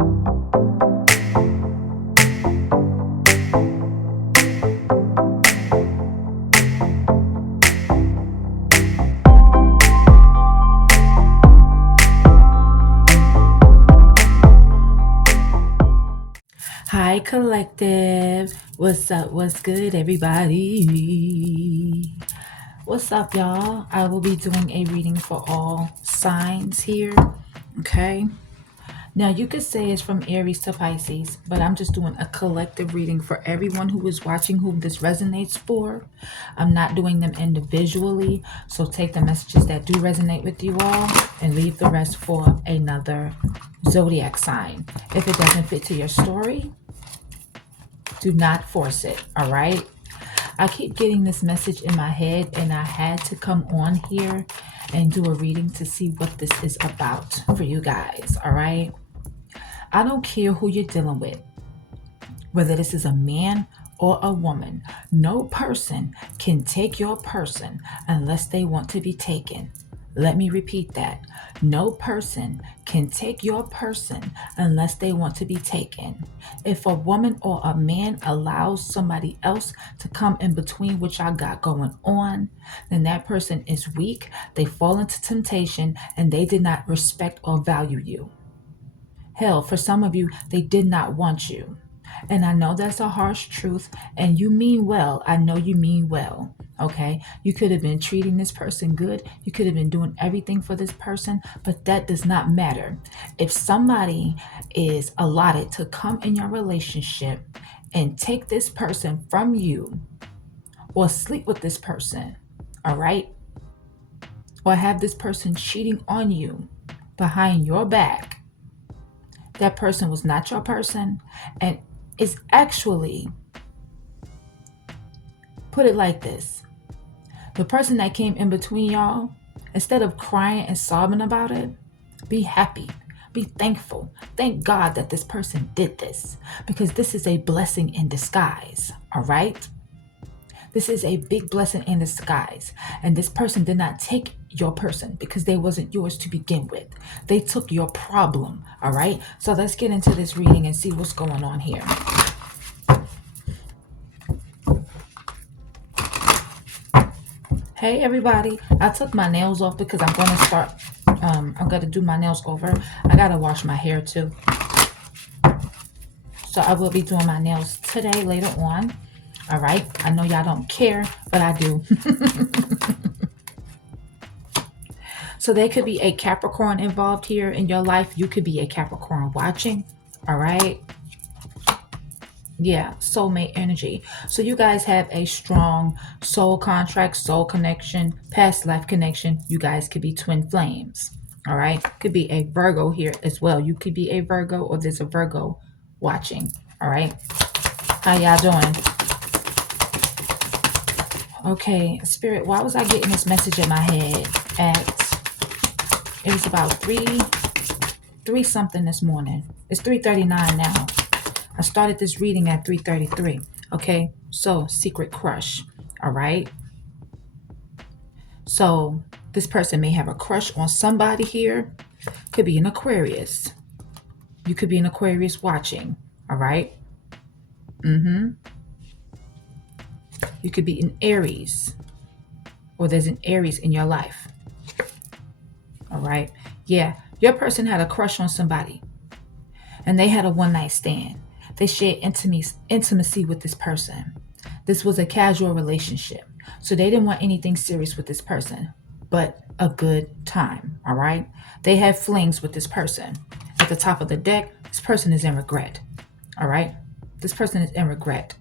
Hi, collective. What's up? What's good, everybody? What's up, y'all? I will be doing a reading for all signs here. Okay. Now, you could say it's from Aries to Pisces, but I'm just doing a collective reading for everyone who is watching, whom this resonates for. I'm not doing them individually, so take the messages that do resonate with you all and leave the rest for another zodiac sign. If it doesn't fit to your story, do not force it, all right? I keep getting this message in my head, and I had to come on here and do a reading to see what this is about for you guys, all right? I don't care who you're dealing with, whether this is a man or a woman. No person can take your person unless they want to be taken. Let me repeat that. No person can take your person unless they want to be taken. If a woman or a man allows somebody else to come in between what y'all got going on, then that person is weak, they fall into temptation, and they did not respect or value you. Hell, for some of you, they did not want you. And I know that's a harsh truth, and you mean well. I know you mean well. Okay, you could have been treating this person good, you could have been doing everything for this person, but that does not matter. If somebody is allotted to come in your relationship and take this person from you, or sleep with this person, all right, or have this person cheating on you behind your back, that person was not your person, and it's actually, put it like this, the person that came in between y'all, instead of crying and sobbing about it, be happy, be thankful. Thank God that this person did this, because this is a blessing in disguise, all right? This is a big blessing in disguise. And this person did not take your person because they wasn't yours to begin with. They took your problem, all right? So let's get into this reading and see what's going on here. Hey, everybody. I took my nails off because I'm going to start, I'm going to do my nails over. I got to wash my hair too. So I will be doing my nails today, later on. All right. I know y'all don't care, but I do. So there could be a Capricorn involved here in your life. You could be a Capricorn watching. All right. Yeah, soulmate energy. So you guys have a strong soul contract, soul connection, past life connection. You guys could be twin flames. All right. Could be a Virgo here as well. You could be a Virgo, or there's a Virgo watching. All right. How y'all doing? Okay, Spirit, why was I getting this message in my head it was about 3 something this morning. It's 3:39 now. I started this reading at 3:33. Okay, so secret crush. All right. So this person may have a crush on somebody here. Could be an Aquarius. You could be an Aquarius watching. All right. You could be an Aries, or there's an Aries in your life. All right. Yeah, your person had a crush on somebody, and they had a one-night stand. They shared intimacy with this person. This was a casual relationship. So they didn't want anything serious with this person, but a good time. All right. They had flings with this person. At the top of the deck, this person is in regret. All right. This person is in regret.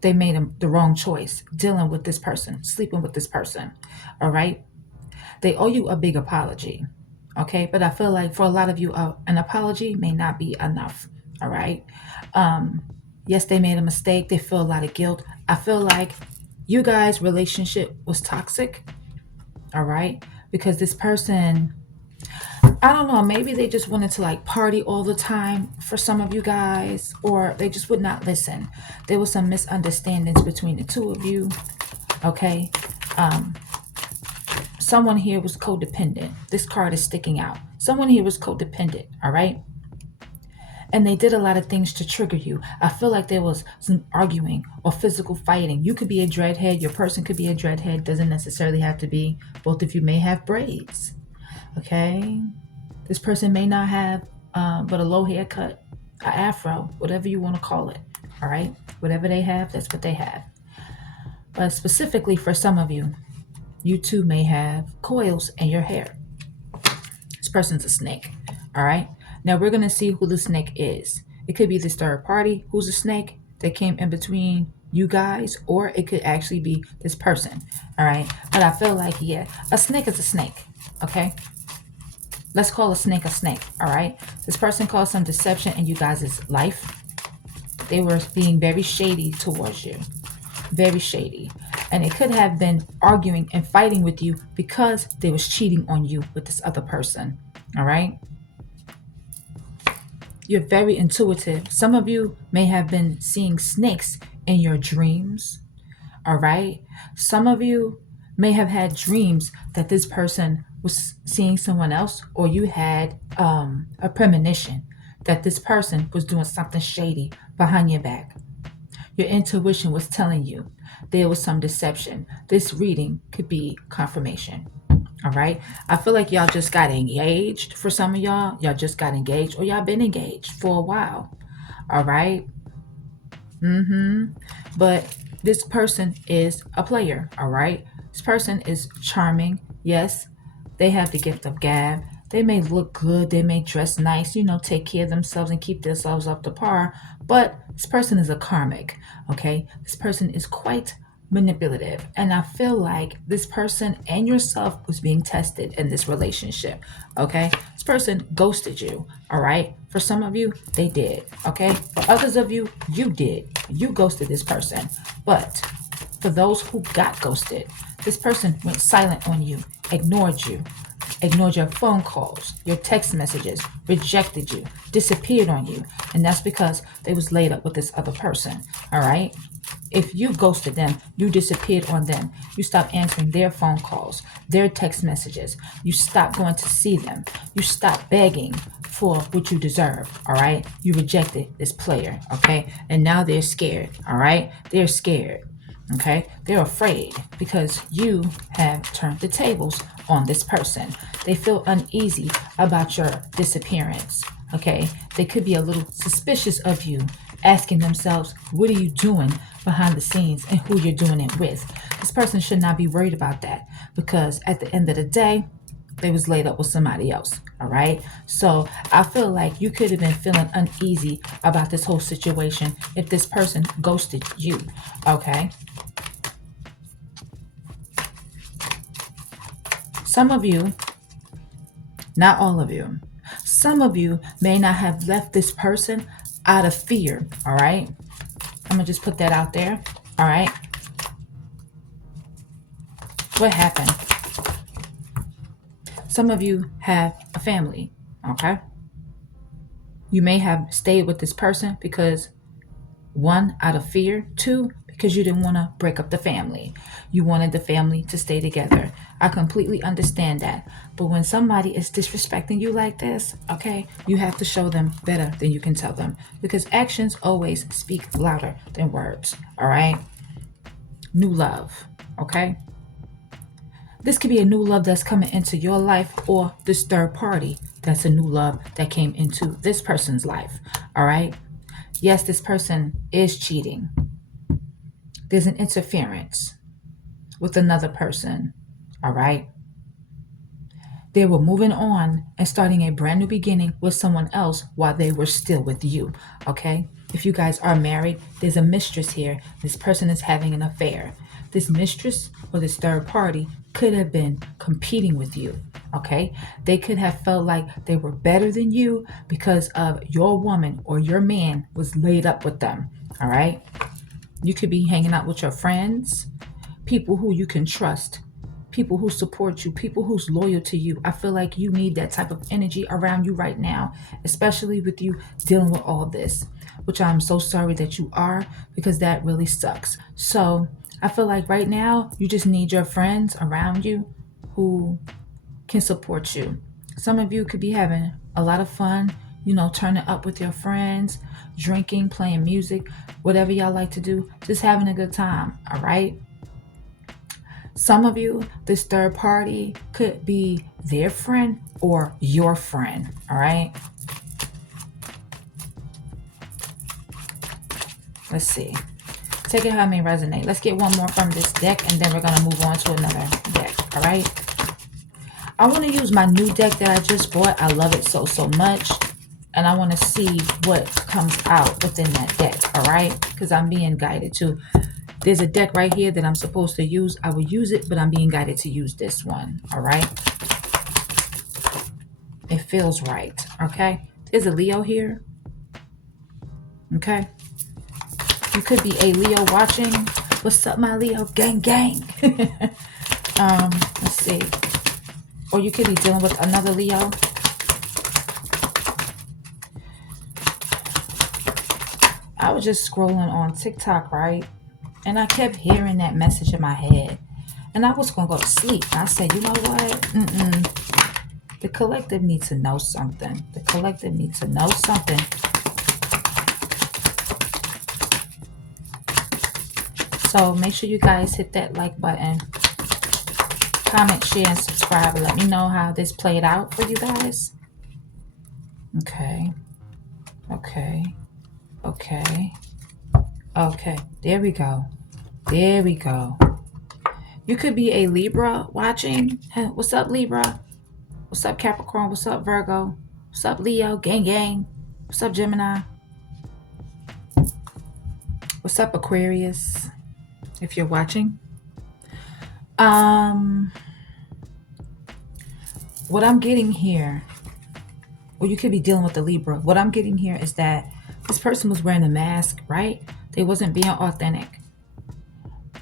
They made the wrong choice dealing with this person, sleeping with this person. All right. They owe you a big apology. Okay. But I feel like for a lot of you, an apology may not be enough. All right. Yes, they made a mistake. They feel a lot of guilt. I feel like you guys' relationship was toxic. All right. Because this person, I don't know, maybe they just wanted to like party all the time for some of you guys, or they just would not listen. There was some misunderstandings between the two of you. Okay. Someone here was codependent. This card is sticking out. Someone here was codependent. All right. and they did a lot of things to trigger you. I feel like there was some arguing or physical fighting. You could be a dreadhead, your person could be a dreadhead, doesn't necessarily have to be. Both of you may have braids. Okay? This person may not have but a low haircut, an afro, whatever you want to call it. All right? Whatever they have, that's what they have. But specifically for some of you, you too may have coils in your hair. This person's a snake. All right? Now we're going to see who the snake is. It could be this third party who's a snake that came in between you guys, or it could actually be this person. All right? But I feel like, yeah, a snake is a snake. Okay? Let's call a snake, all right? This person caused some deception in you guys' life. They were being very shady towards you. Very shady. And it could have been arguing and fighting with you because they was cheating on you with this other person, all right? You're very intuitive. Some of you may have been seeing snakes in your dreams, all right? Some of you may have had dreams that this person was seeing someone else, or you had a premonition that this person was doing something shady behind your back. Your intuition was telling you there was some deception. This reading could be confirmation. All right. I feel like y'all just got engaged. For some of y'all, y'all just got engaged, or y'all been engaged for a while. All right. But this person is a player. All right. This person is charming. Yes. They have the gift of gab. They may look good. They may dress nice, take care of themselves and keep themselves up to par. But this person is a karmic. Okay. This person is quite manipulative. And I feel like this person and yourself was being tested in this relationship. Okay. This person ghosted you. All right. For some of you, they did. Okay. For others of you, you did. You ghosted this person. But for those who got ghosted, this person went silent on you, ignored your phone calls, your text messages, rejected you, disappeared on you. And that's because they was laid up with this other person. All right. If you ghosted them, you disappeared on them. You stopped answering their phone calls, their text messages. You stopped going to see them. You stopped begging for what you deserve. All right. You rejected this player. Okay. And now they're scared. All right. They're scared. Okay. They're afraid because you have turned the tables on this person. They feel uneasy about your disappearance. Okay. They could be a little suspicious of you, asking themselves, what are you doing behind the scenes and who you're doing it with? This person should not be worried about that, because at the end of the day, they was laid up with somebody else. All right. So I feel like you could have been feeling uneasy about this whole situation if this person ghosted you. Okay. Some of you, not all of you, some of you may not have left this person out of fear. All right. I'm going to just put that out there. All right. What happened? Some of you have a family. Okay. You may have stayed with this person because, one, out of fear. Two, because you didn't want to break up the family. You wanted the family to stay together. I completely understand that. But when somebody is disrespecting you like this, okay, you have to show them better than you can tell them, because actions always speak louder than words. All right. New love. Okay. This could be a new love that's coming into your life, or this third party that's a new love that came into this person's life. All right. Yes, this person is cheating. There's an interference with another person. All right. They were moving on and starting a brand new beginning with someone else while they were still with you. Okay. If you guys are married, there's a mistress here. This person is having an affair. This mistress or this third party could have been competing with you. Okay. They could have felt like they were better than you because of your woman or your man was laid up with them. All right. You could be hanging out with your friends, people who you can trust, people who support you, people who's loyal to you. I feel like you need that type of energy around you right now, especially with you dealing with all this, which I'm so sorry that you are, because that really sucks. So I feel like right now you just need your friends around you who can support you. Some of you could be having a lot of fun. turning up with your friends, drinking, playing music, whatever y'all like to do, just having a good time. All right. Some of you, this third party could be their friend or your friend. All right. Let's see. Take it how it may resonate. Let's get one more from this deck, and then we're going to move on to another deck. All right. I want to use my new deck that I just bought. I love it so much. And I want to see what comes out within that deck. All right. Because I'm being guided to. There's a deck right here that I'm supposed to use. I will use it, but I'm being guided to use this one. All right. It feels right. Okay. There's a Leo here. Okay. You could be a Leo watching. What's up, my Leo? Gang, gang. Let's see. Or you could be dealing with another Leo. I was just scrolling on TikTok, right? And I kept hearing that message in my head. And I was going to go to sleep. I said, you know what? The collective needs to know something. The collective needs to know something. So make sure you guys hit that like button. Comment, share, and subscribe. And let me know how this played out for you guys. Okay. Okay. Okay. Okay. There we go. There we go. You could be a Libra watching. Hey, what's up, Libra? What's up, Capricorn? What's up, Virgo? What's up, Leo? Gang, gang. What's up, Gemini? What's up, Aquarius? If you're watching. What I'm getting here, or you could be dealing with the Libra. What I'm getting here is that this person was wearing a mask, right? They wasn't being authentic.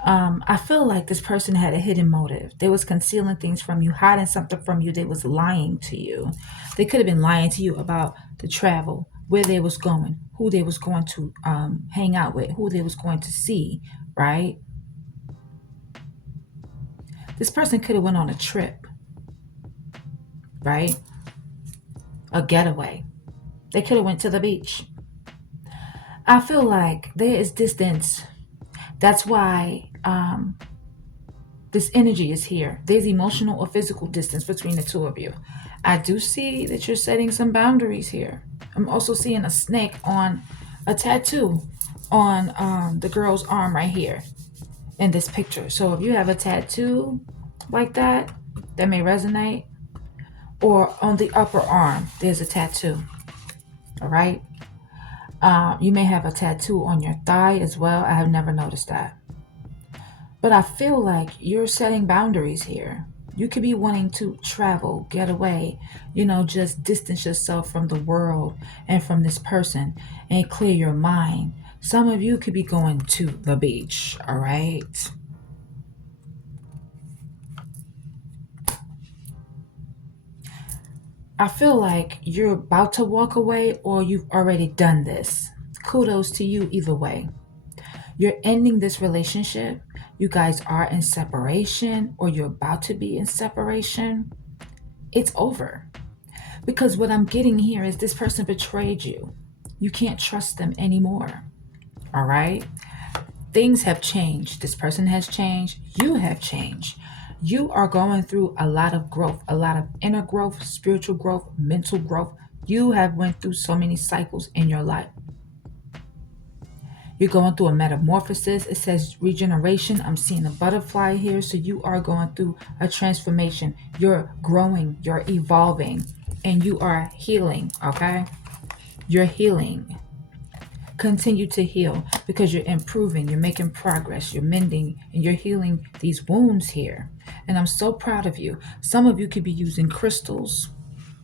I feel like this person had a hidden motive. They was concealing things from you, hiding something from you. They was lying to you. They could have been lying to you about the travel, where they was going, who they was going to hang out with, who they was going to see, right? This person could have went on a trip, right? A getaway. They could have went to the beach. I feel like there is distance. That's why this energy is here. There's emotional or physical distance between the two of you. I do see that you're setting some boundaries here. I'm also seeing a snake on a tattoo on the girl's arm right here in this picture. So if you have a tattoo like that may resonate, or on the upper arm, there's a tattoo. All right. You may have a tattoo on your thigh as well. I have never noticed that. But I feel like you're setting boundaries here. You could be wanting to travel, get away, just distance yourself from the world and from this person and clear your mind. Some of you could be going to the beach, all right? I feel like you're about to walk away, or you've already done this. Kudos to you either way. You're ending this relationship. You guys are in separation, or you're about to be in separation. It's over. Because what I'm getting here is this person betrayed you. You can't trust them anymore. All right? Things have changed. This person has changed. You have changed. You are going through a lot of growth, a lot of inner growth, spiritual growth, mental growth. You have went through so many cycles in your life. You're going through a metamorphosis. It says regeneration. I'm seeing a butterfly here. So you are going through a transformation. You're growing, you're evolving, and you are healing, okay? You're healing. Continue to heal, because you're improving, you're making progress, you're mending, and you're healing these wounds here. And I'm so proud of you. Some of you could be using crystals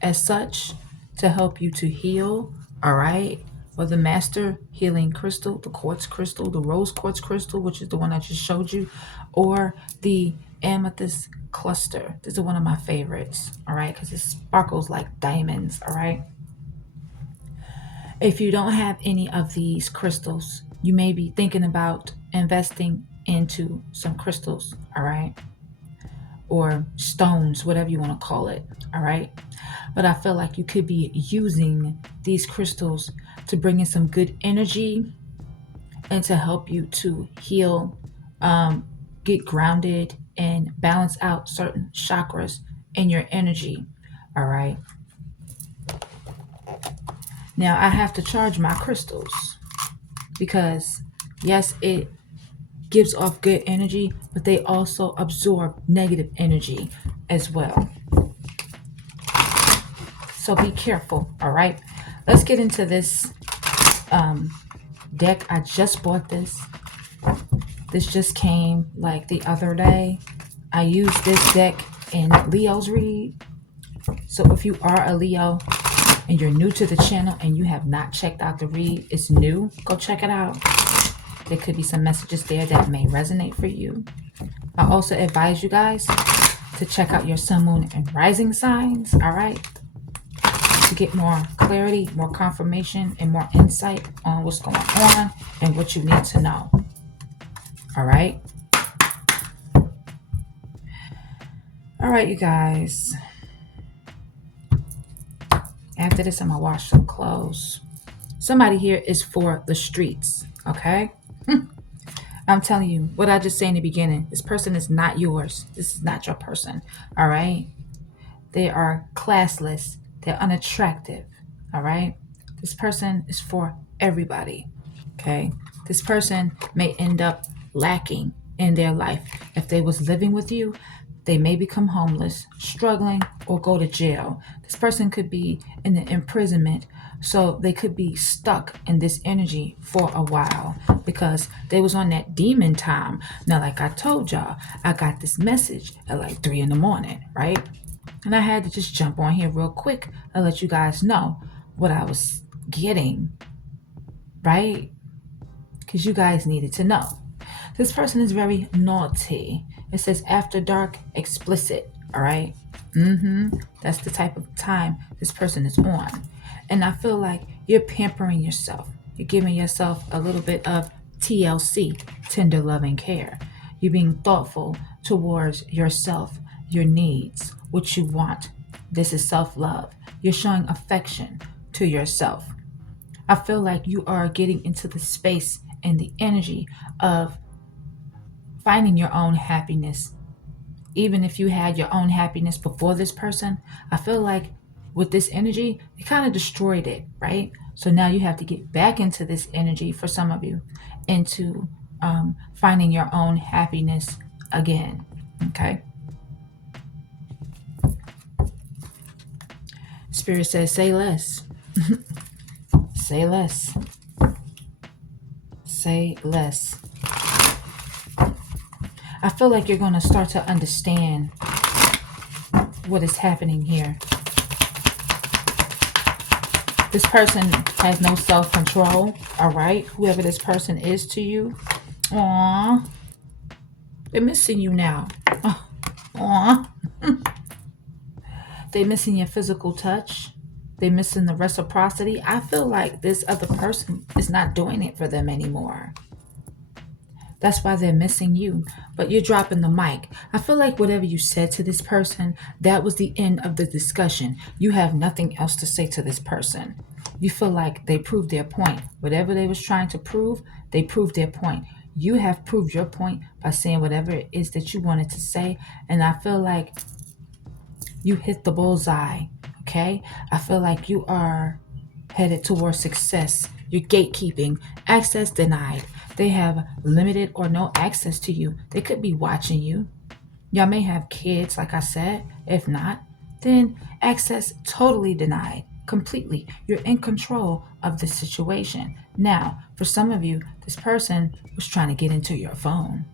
as such to help you to heal, all right? Or the master healing crystal, the quartz crystal, the rose quartz crystal, which is the one I just showed you, or the amethyst cluster. This is one of my favorites, all right? Because it sparkles like diamonds, all right? If you don't have any of these crystals, you may be thinking about investing into some crystals, all right? or stones, whatever you want to call it. All right. But I feel like you could be using these crystals to bring in some good energy and to help you to heal, get grounded, and balance out certain chakras in your energy. All right. Now I have to charge my crystals because, yes, it gives off good energy, but they also absorb negative energy as well. So be careful. All right. Let's get into this deck. I just bought this. This just came like the other day. I use this deck in Leo's read. So if you are a Leo and you're new to the channel and you have not checked out the read, it's new, go check it out. There could be some messages there that may resonate for you. I also advise you guys to check out your sun, moon, and rising signs, all right? To get more clarity, more confirmation, and more insight on what's going on and what you need to know. All right? All right, you guys. After this, I'm going to wash some clothes. Somebody here is for the streets, okay? I'm telling you, what I just said in the beginning, this person is not yours. This is not your person, all right? They are classless. They're unattractive, all right? This person is for everybody, okay? This person may end up lacking in their life. If they was living with you, they may become homeless, struggling, or go to jail. This person could be in an imprisonment, so they could be stuck in this energy for a while because they was on that demon time. Now, like I told y'all, I got this message at like 3 in the morning, right? And I had to just jump on here real quick and let you guys know what I was getting, right? Because you guys needed to know. This person is very naughty. It says after dark, explicit, all right? That's the type of time this person is on. And I feel like you're pampering yourself. You're giving yourself a little bit of TLC, tender loving care. You're being thoughtful towards yourself, your needs, what you want. This is self-love. You're showing affection to yourself. I feel like you are getting into the space and the energy of finding your own happiness. Even if you had your own happiness before this person, I feel like with this energy, it kind of destroyed it, right? So now you have to get back into this energy for some of you, into finding your own happiness again, okay? Spirit says, say less. Say less. Say less. I feel like you're going to start to understand what is happening here. This person has no self-control, all right? Whoever this person is to you. Aww. They're missing you now. Aww. They're missing your physical touch. They're missing the reciprocity. I feel like this other person is not doing it for them anymore. That's why they're missing you. But you're dropping the mic. I feel like whatever you said to this person, that was the end of the discussion. You have nothing else to say to this person. You feel like they proved their point. Whatever they was trying to prove, they proved their point. You have proved your point by saying whatever it is that you wanted to say. And I feel like you hit the bullseye, okay? I feel like you are headed towards success. You're gatekeeping. Access denied. They have limited or no access to you. They could be watching you. Y'all may have kids, like I said. If not, then access totally denied. Completely. You're in control of the situation. Now, for some of you, this person was trying to get into your phone.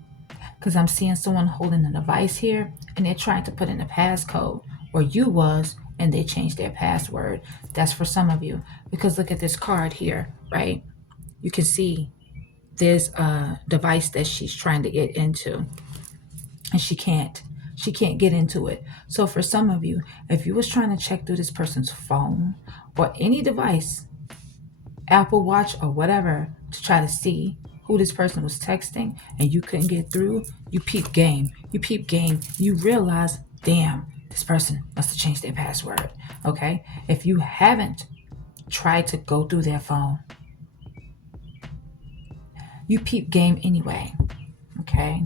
Because I'm seeing someone holding a device here and they're trying to put in a passcode. Or you was, and they changed their password. That's for some of you. Because look at this card here, right? You can see there's a device that she's trying to get into. And she can't get into it. So for some of you, if you was trying to check through this person's phone or any device, Apple Watch or whatever, to try to see who this person was texting and you couldn't get through, you peep game. You peep game. You realize, damn, this person must have changed their password. Okay? If you haven't tried to go through their phone, you peep game anyway. Okay?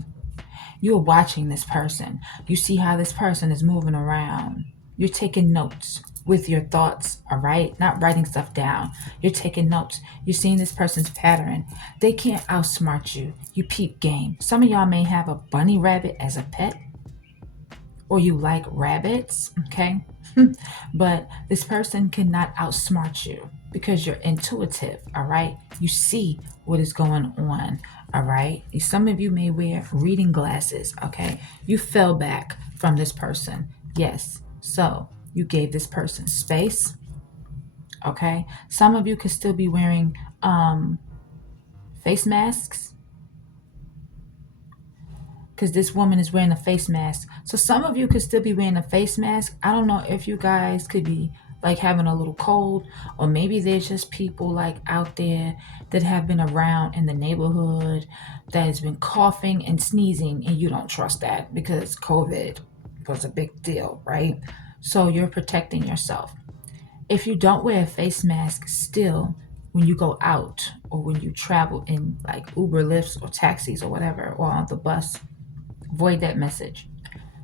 You're watching this person. You see how this person is moving around. You're taking notes with your thoughts, all right? Not writing stuff down. You're taking notes. You're seeing this person's pattern. They can't outsmart you. You peep game. Some of y'all may have a bunny rabbit as a pet, or you like rabbits, okay? But this person cannot outsmart you because you're intuitive, all right? You see what is going on, all right? Some of you may wear reading glasses, okay? You fell back from this person, yes. So you gave this person space, okay? Some of you could still be wearing face masks, because this woman is wearing a face mask. So some of you could still be wearing a face mask. I don't know if you guys could be like having a little cold, or maybe there's just people like out there that have been around in the neighborhood that has been coughing and sneezing, and you don't trust that because COVID was a big deal, right? So you're protecting yourself. If you don't wear a face mask still, when you go out or when you travel in like Uber, Lyfts, or taxis or whatever, or on the bus, void that message.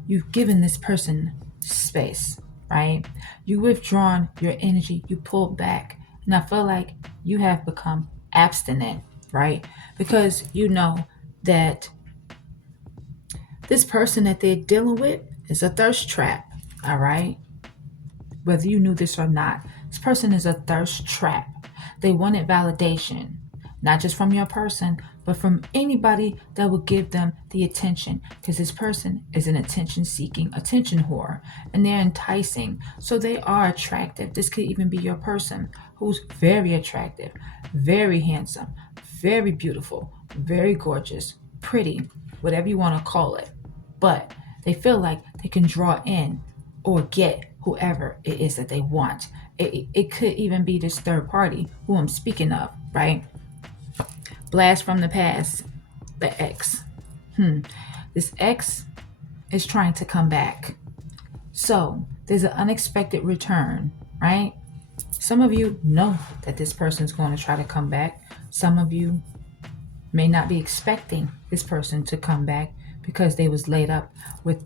You've given this person space, right? You withdrawn your energy, you pulled back. And I feel like you have become abstinent, right? Because you know that this person that they're dealing with is a thirst trap, all right? Whether you knew this or not, this person is a thirst trap. They wanted validation, not just from your person, but from anybody that will give them the attention, because this person is an attention-seeking attention whore, and they're enticing, so they are attractive. This could even be your person who's very attractive, very handsome, very beautiful, very gorgeous, pretty, whatever you want to call it, but they feel like they can draw in or get whoever it is that they want. It could even be this third party who I'm speaking of, right? Blast from the past, the ex. This ex is trying to come back. So there's an unexpected return, right? Some of you know that this person's going to try to come back. Some of you may not be expecting this person to come back because they was laid up with the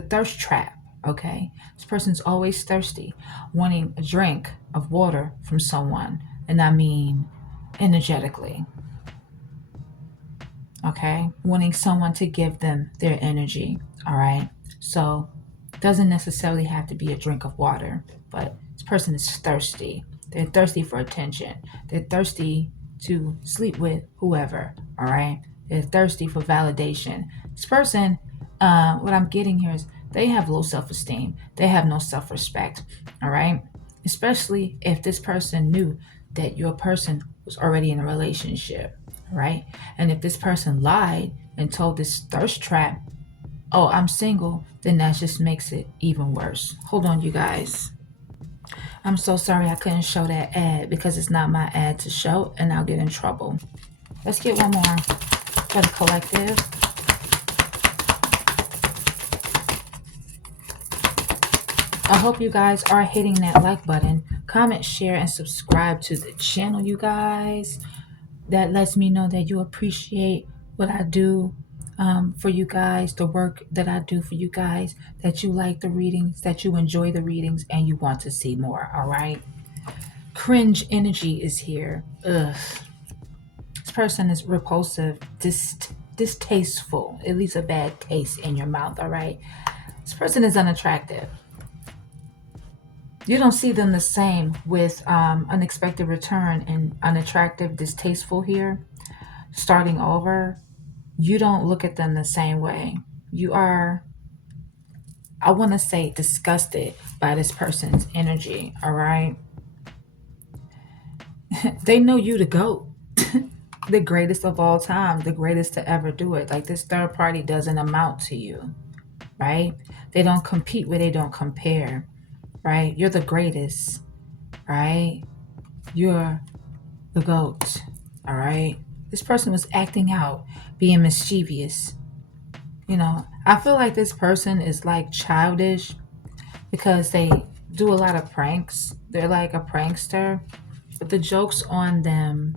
thirst trap, okay? This person's always thirsty, wanting a drink of water from someone, and I mean energetically, okay? Wanting someone to give them their energy, all right? So it doesn't necessarily have to be a drink of water, but this person is thirsty. They're thirsty for attention. They're thirsty to sleep with whoever, all right? They're thirsty for validation. This person, what I'm getting here is they have low self-esteem. They have no self-respect, all right? Especially if this person knew that your person was already in a relationship, right? And if this person lied and told this thirst trap, oh, I'm single, then that just makes it even worse. Hold on, you guys. I'm so sorry I couldn't show that ad because it's not my ad to show, and I'll get in trouble. Let's get one more for the collective. I hope you guys are hitting that like button, comment, share, and subscribe to the channel, you guys. That lets me know that you appreciate what I do for you guys, the work that I do for you guys, that you like the readings, that you enjoy the readings, and you want to see more, all right? Cringe energy is here. Ugh. This person is repulsive, distasteful. It leaves a bad taste in your mouth, all right? This person is unattractive. You don't see them the same with unexpected return and unattractive, distasteful here. Starting over, you don't look at them the same way. You are, I want to say, disgusted by this person's energy, all right? They know you the GOAT. The greatest of all time, the greatest to ever do it. Like, this third party doesn't amount to you, right? They don't compete where they don't compare, right? You're the greatest, right? You're the GOAT, All right. This person was acting out, being mischievous. I feel like this person is like childish because they do a lot of pranks. They're like a prankster. But the joke's on them.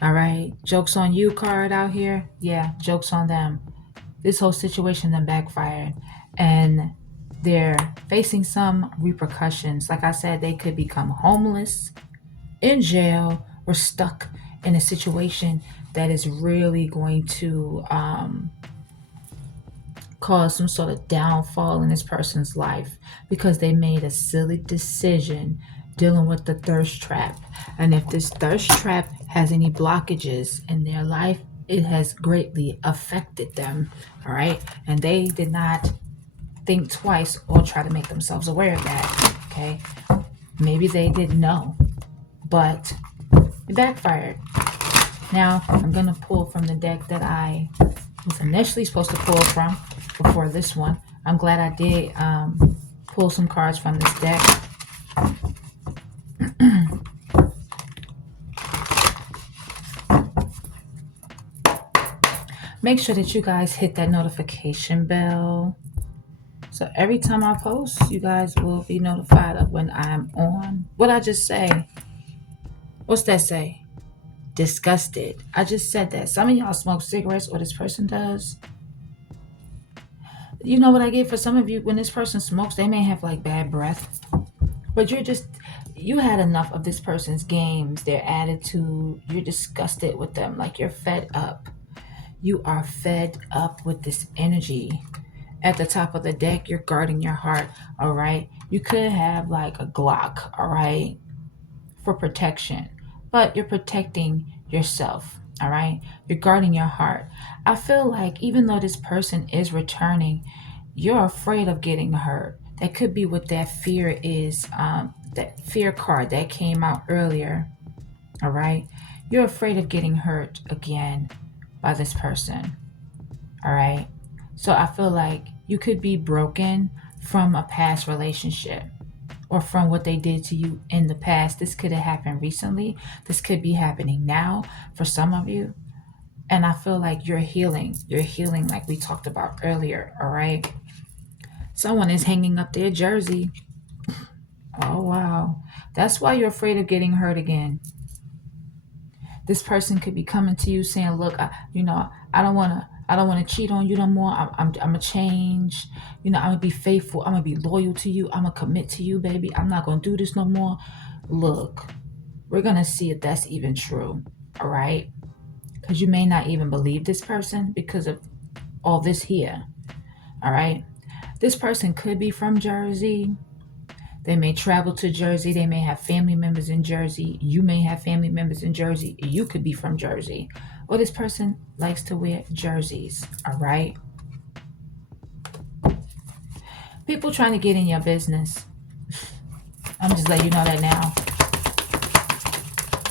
All right. Joke's on you, card out here. Yeah, joke's on them. This whole situation then backfired. And they're facing some repercussions. Like I said, they could become homeless, in jail, or stuck in a situation that is really going to cause some sort of downfall in this person's life because they made a silly decision dealing with the thirst trap. And if this thirst trap has any blockages in their life, it has greatly affected them. All right. And they did not think twice or try to make themselves aware of that. Okay. Maybe they didn't know, but it backfired. Now I'm going to pull from the deck that I was initially supposed to pull from before this one. I'm glad I did pull some cards from this deck. Make sure that you guys hit that notification bell. So every time I post, you guys will be notified of when I'm on. What I just say? What's that say? Disgusted. I just said that. Some of y'all smoke cigarettes, or this person does. You know what I get for some of you? When this person smokes, they may have like bad breath. But you had enough of this person's games, their attitude. You're disgusted with them. Like you're fed up. You are fed up with this energy. At the top of the deck, you're guarding your heart. All right. You could have like a Glock. All right. For protection. But you're protecting yourself. All right. You're guarding your heart. I feel like even though this person is returning, you're afraid of getting hurt. That could be what that fear is. That fear card that came out earlier. All right. You're afraid of getting hurt again by this person. All right. So I feel like you could be broken from a past relationship or from what they did to you in the past. This could have happened recently. This could be happening now for some of you. And I feel like you're healing. You're healing like we talked about earlier. All right. Someone is hanging up their jersey. Oh, wow. That's why you're afraid of getting hurt again. This person could be coming to you saying, look, I don't want to cheat on you no more. I'm going to change. I'm going to be faithful. I'm going to be loyal to you. I'm going to commit to you, baby. I'm not going to do this no more. Look, we're going to see if that's even true. All right. Because you may not even believe this person because of all this here. All right. This person could be from Jersey. They may travel to Jersey. They may have family members in Jersey. You may have family members in Jersey. You could be from Jersey. Or this person likes to wear jerseys. All right. People trying to get in your business. I'm just letting you know that now.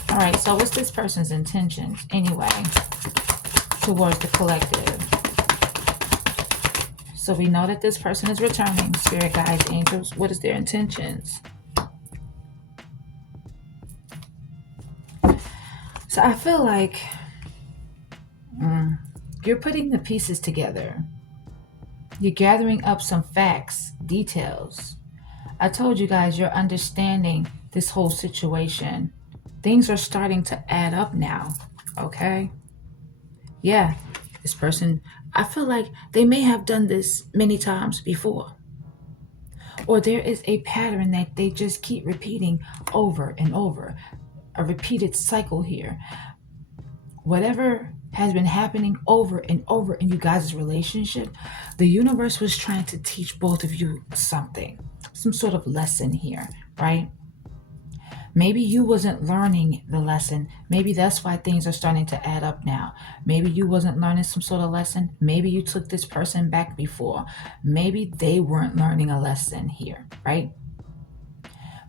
All right. So what's this person's intentions anyway towards the collective? So we know that this person is returning. Spirit guides, angels. What is their intentions? So I feel like you're putting the pieces together. You're gathering up some facts, details. I told you guys you're understanding this whole situation. Things are starting to add up now. Okay? Yeah, this person, I feel like they may have done this many times before. Or there is a pattern that they just keep repeating over and over. A repeated cycle here. Whatever has been happening over and over in you guys' relationship, the universe was trying to teach both of you something, some sort of lesson here, right? Maybe you wasn't learning the lesson. Maybe that's why things are starting to add up now. Maybe you wasn't learning some sort of lesson. Maybe you took this person back before. Maybe they weren't learning a lesson here, right?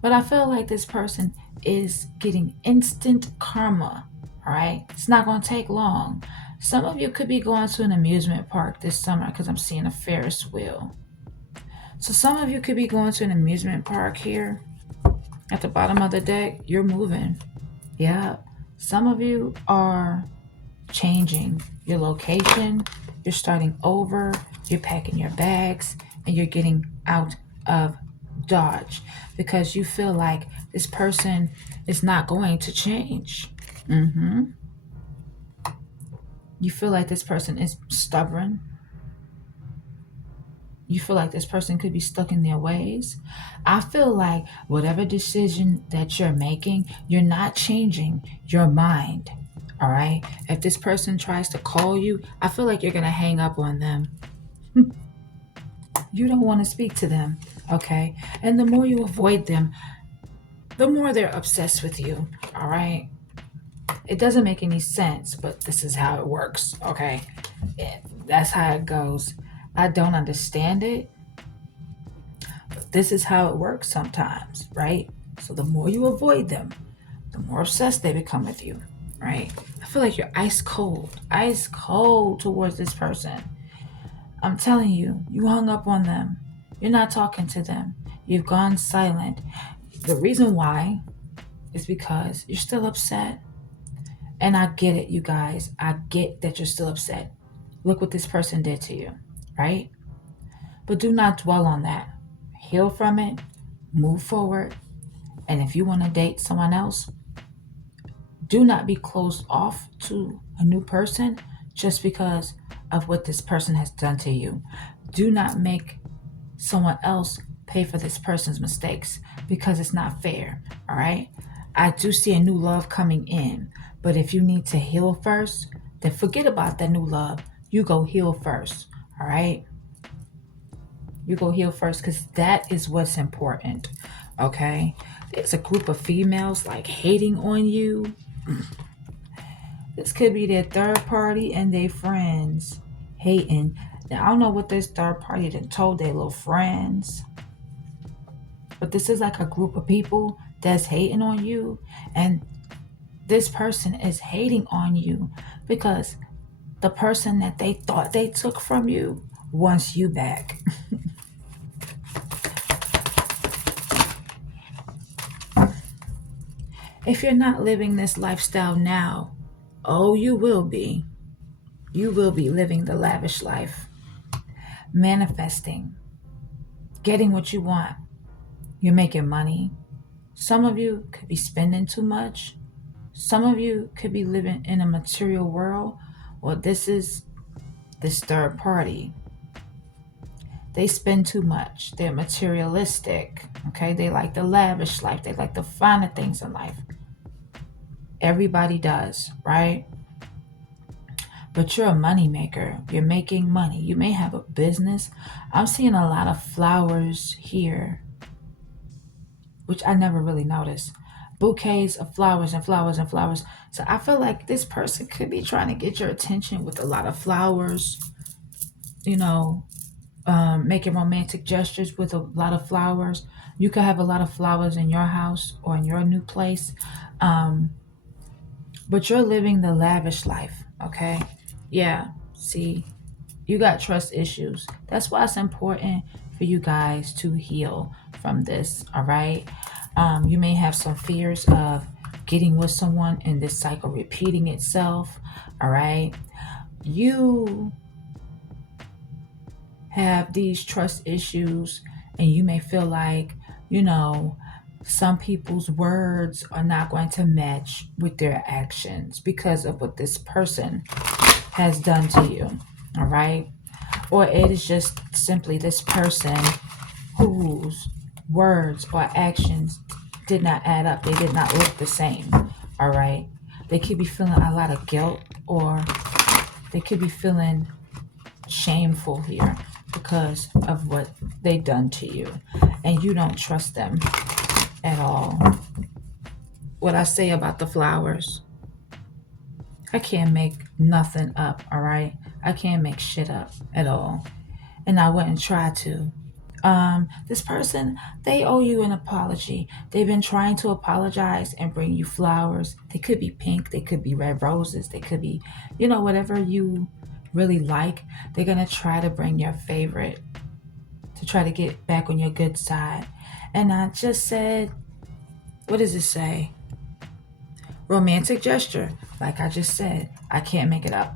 But I feel like this person is getting instant karma, all right? It's not going to take long. Some of you could be going to an amusement park this summer because I'm seeing a Ferris wheel. So some of you could be going to an amusement park here. At the bottom of the deck, you're moving. Yeah. Some of you are changing your location, you're starting over, you're packing your bags, and you're getting out of Dodge because you feel like this person is not going to change. hmm You feel like this person is stubborn. You feel like this person could be stuck in their ways. I feel like whatever decision that you're making, you're not changing your mind. All right. If this person tries to call you, I feel like you're going to hang up on them. You don't want to speak to them. Okay. And the more you avoid them, the more they're obsessed with you. All right. It doesn't make any sense, but this is how it works. Okay. That's how it goes. I don't understand it. This is how it works sometimes, right? So the more you avoid them, the more obsessed they become with you, right? I feel like you're ice cold towards this person. I'm telling you, you hung up on them. You're not talking to them. You've gone silent. The reason why is because you're still upset. And I get it, you guys. I get that you're still upset. Look what this person did to you, right? But do not dwell on that. Heal from it, move forward. And if you want to date someone else, do not be closed off to a new person just because of what this person has done to you. Do not make someone else pay for this person's mistakes because it's not fair. All right. I do see a new love coming in, but if you need to heal first, then forget about that new love. You go heal first. All right. You go heal first because that is what's important. Okay. There's a group of females like hating on you. This could be their third party and their friends hating. Now, I don't know what this third party done told their little friends, but this is like a group of people that's hating on you. And this person is hating on you because the person that they thought they took from you wants you back. If you're not living this lifestyle now, oh, you will be. You will be living the lavish life, manifesting, getting what you want. You're making money. Some of you could be spending too much. Some of you could be living in a material world. Well, this is this third party. They spend too much. They're materialistic. Okay. They like the lavish life. They like the finer things in life. Everybody does, right? But you're a money maker. You're making money. You may have a business. I'm seeing a lot of flowers here, which I never really noticed. Bouquets of flowers and flowers and flowers. So I feel like this person could be trying to get your attention with a lot of flowers, you know, making romantic gestures with a lot of flowers. You could have a lot of flowers in your house or in your new place. Um, but you're living the lavish life, okay? Yeah, see, you got trust issues. That's why it's important for you guys to heal from this, all right? You may have some fears of getting with someone and this cycle repeating itself, all right? You have these trust issues and you may feel like, you know, some people's words are not going to match with their actions because of what this person has done to you, all right? Or it is just simply this person whose words or actions did not add up. They did not look the same, all right? They could be feeling a lot of guilt or they could be feeling shameful here because of what they done to you and you don't trust them at all. What I say about the flowers, I can't make nothing up, all right? I can't make shit up at all. And I wouldn't try to. This person, they owe you an apology. They've been trying to apologize and bring you flowers. They could be pink, they could be red roses, they could be, you know, whatever you really like. They're gonna try to bring your favorite to try to get back on your good side. And I just said, what does it say? Romantic gesture, like I just said, I can't make it up.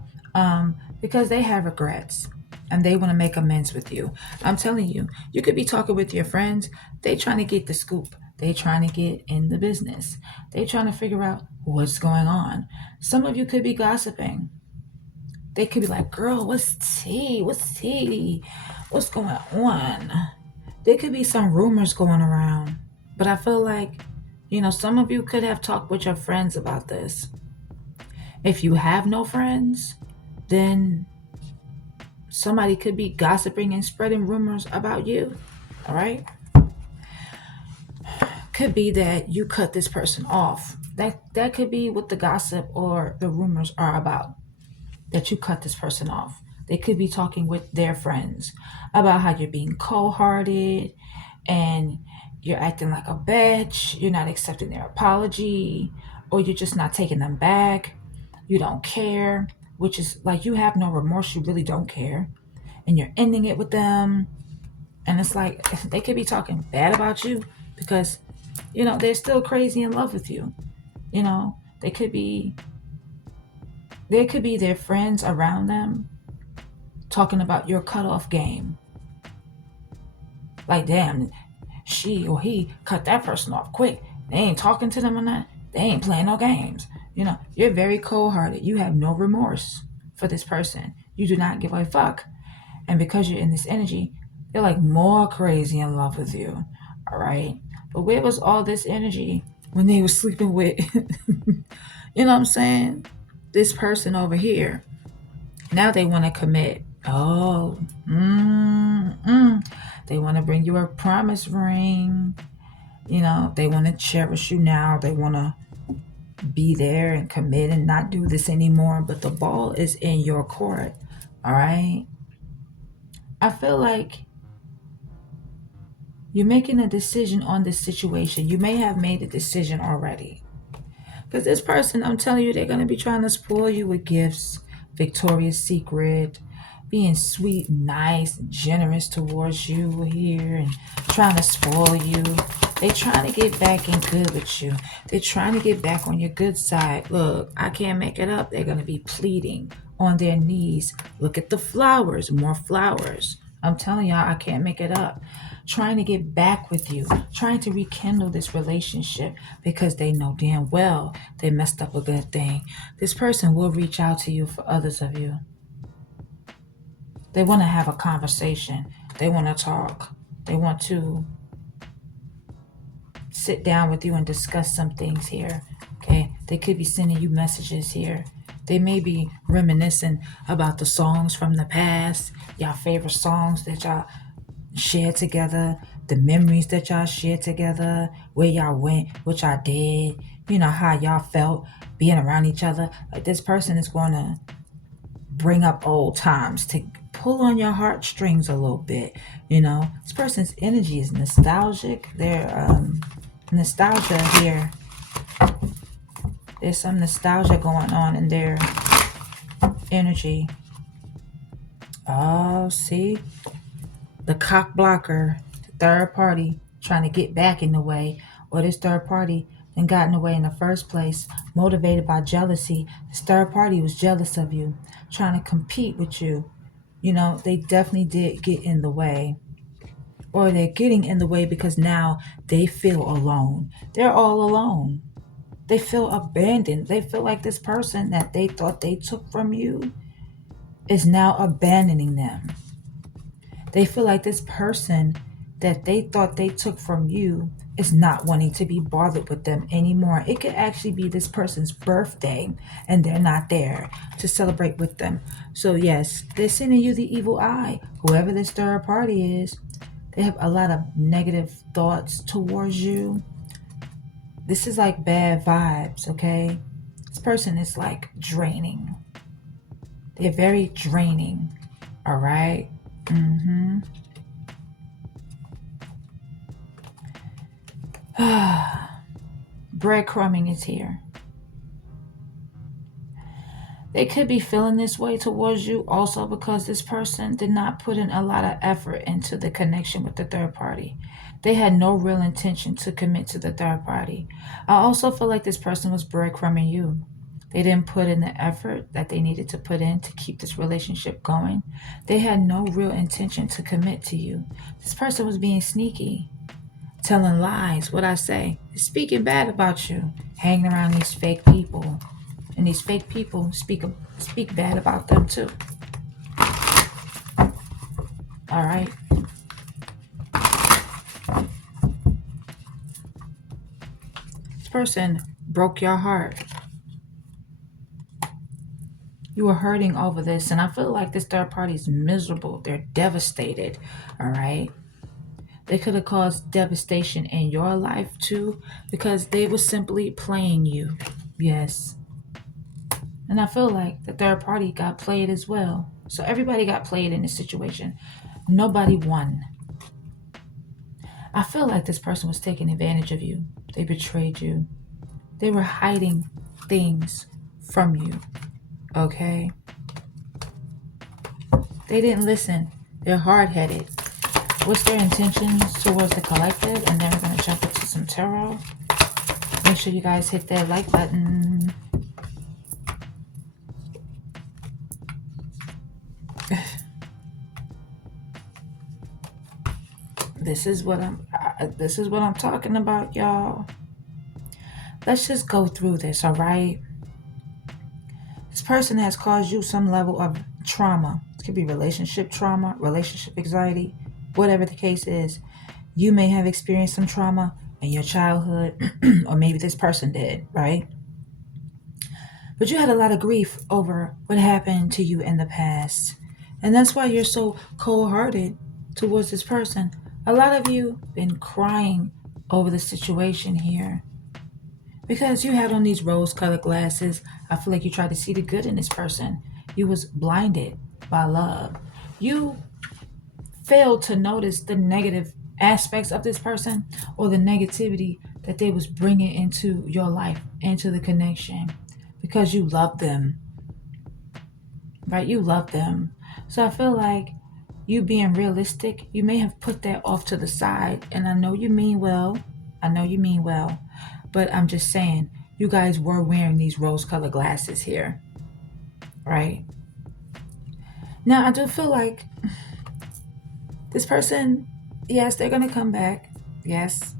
Because they have regrets and they want to make amends with you. I'm telling you, you could be talking with your friends. They trying to get the scoop. They trying to get in the business. They trying to figure out what's going on. Some of you could be gossiping. They could be like, girl, what's tea? What's tea? What's going on? There could be some rumors going around. But I feel like, some of you could have talked with your friends about this. If you have no friends, then somebody could be gossiping and spreading rumors about you. All right? Could be that you cut this person off. That could be what the gossip or the rumors are about. That you cut this person off. They could be talking with their friends about how you're being cold-hearted and you're acting like a bitch, you're not accepting their apology, or you're just not taking them back. You don't care, which is like you have no remorse, you really don't care. And you're ending it with them. And it's like they could be talking bad about you because, they're still crazy in love with you. They could be there could be their friends around them talking about your cutoff game. Like, damn, she or he cut that person off quick. They ain't talking to them or not. They ain't playing no games. You're very cold hearted. You have no remorse for this person. You do not give a fuck. And because you're in this energy, they're like more crazy in love with you. All right. But where was all this energy when they were sleeping with, you know what I'm saying? This person over here. Now they want to commit. Oh, they want to bring you a promise ring. They want to cherish you now. They want to be there and commit and not do this anymore. But the ball is in your court. All right. I feel like you're making a decision on this situation. You may have made a decision already. Because this person, I'm telling you, they're going to be trying to spoil you with gifts, Victoria's Secret, being sweet, nice, and generous towards you here, and trying to spoil you. They're trying to get back in good with you. They're trying to get back on your good side. Look, I can't make it up. They're going to be pleading on their knees. Look at the flowers, more flowers. I'm telling y'all, I can't make it up. Trying to get back with you, trying to rekindle this relationship because they know damn well they messed up a good thing. This person will reach out to you for others of you. They want to have a conversation. They want to talk. They want to sit down with you and discuss some things here. Okay, they could be sending you messages here. They may be reminiscing about the songs from the past, y'all favorite songs that y'all shared together, the memories that y'all shared together, where y'all went, what y'all did, how y'all felt being around each other. Like this person is going to bring up old times to pull on your heartstrings a little bit. This person's energy is nostalgic. They're nostalgia here. There's some nostalgia going on in their energy. Oh, see? The cock blocker, the third party trying to get back in the way, or this third party then got in the way in the first place, motivated by jealousy. This third party was jealous of you, trying to compete with you. They definitely did get in the way. Or they're getting in the way because now they feel alone. They're all alone. They feel abandoned. They feel like this person that they thought they took from you is now abandoning them. They feel like this person that they thought they took from you is not wanting to be bothered with them anymore. It could actually be this person's birthday and they're not there to celebrate with them. So yes, they're sending you the evil eye. Whoever this third party is, they have a lot of negative thoughts towards you. This is like bad vibes, okay? This person is like draining. They're very draining, all right? Breadcrumbing is here. They could be feeling this way towards you also because this person did not put in a lot of effort into the connection with the third party. They had no real intention to commit to the third party. I also feel like this person was breadcrumbing you. They didn't put in the effort that they needed to put in to keep this relationship going. They had no real intention to commit to you. This person was being sneaky, telling lies, what I say, speaking bad about you, hanging around these fake people. And these fake people speak bad about them too. All right. This person broke your heart. You were hurting over this, and I feel like this third party is miserable. They're devastated. All right. They could have caused devastation in your life too because they were simply playing you. Yes. And I feel like the third party got played as well. So everybody got played in this situation. Nobody won. I feel like this person was taking advantage of you. They betrayed you. They were hiding things from you. Okay? They didn't listen. They're hard headed. What's their intentions towards the collective? And then we're going to jump into some tarot. Make sure you guys hit that like button. This is what I'm talking about, y'all. Let's just go through this, all right? This person has caused you some level of trauma. It could be relationship trauma, relationship anxiety, whatever the case is. You may have experienced some trauma in your childhood, or maybe this person did, right? But you had a lot of grief over what happened to you in the past. And that's why you're so cold-hearted towards this person. A lot of you been crying over the situation here. Because you had on these rose-colored glasses, I feel like you tried to see the good in this person. You was blinded by love. You failed to notice the negative aspects of this person or the negativity that they was bringing into your life, into the connection, because you love them, right? You love them. So I feel like you being realistic, you may have put that off to the side. And I know you mean well. But I'm just saying, you guys were wearing these rose-colored glasses here, right? Now, I do feel like this person, yes, they're going to come back. Yes.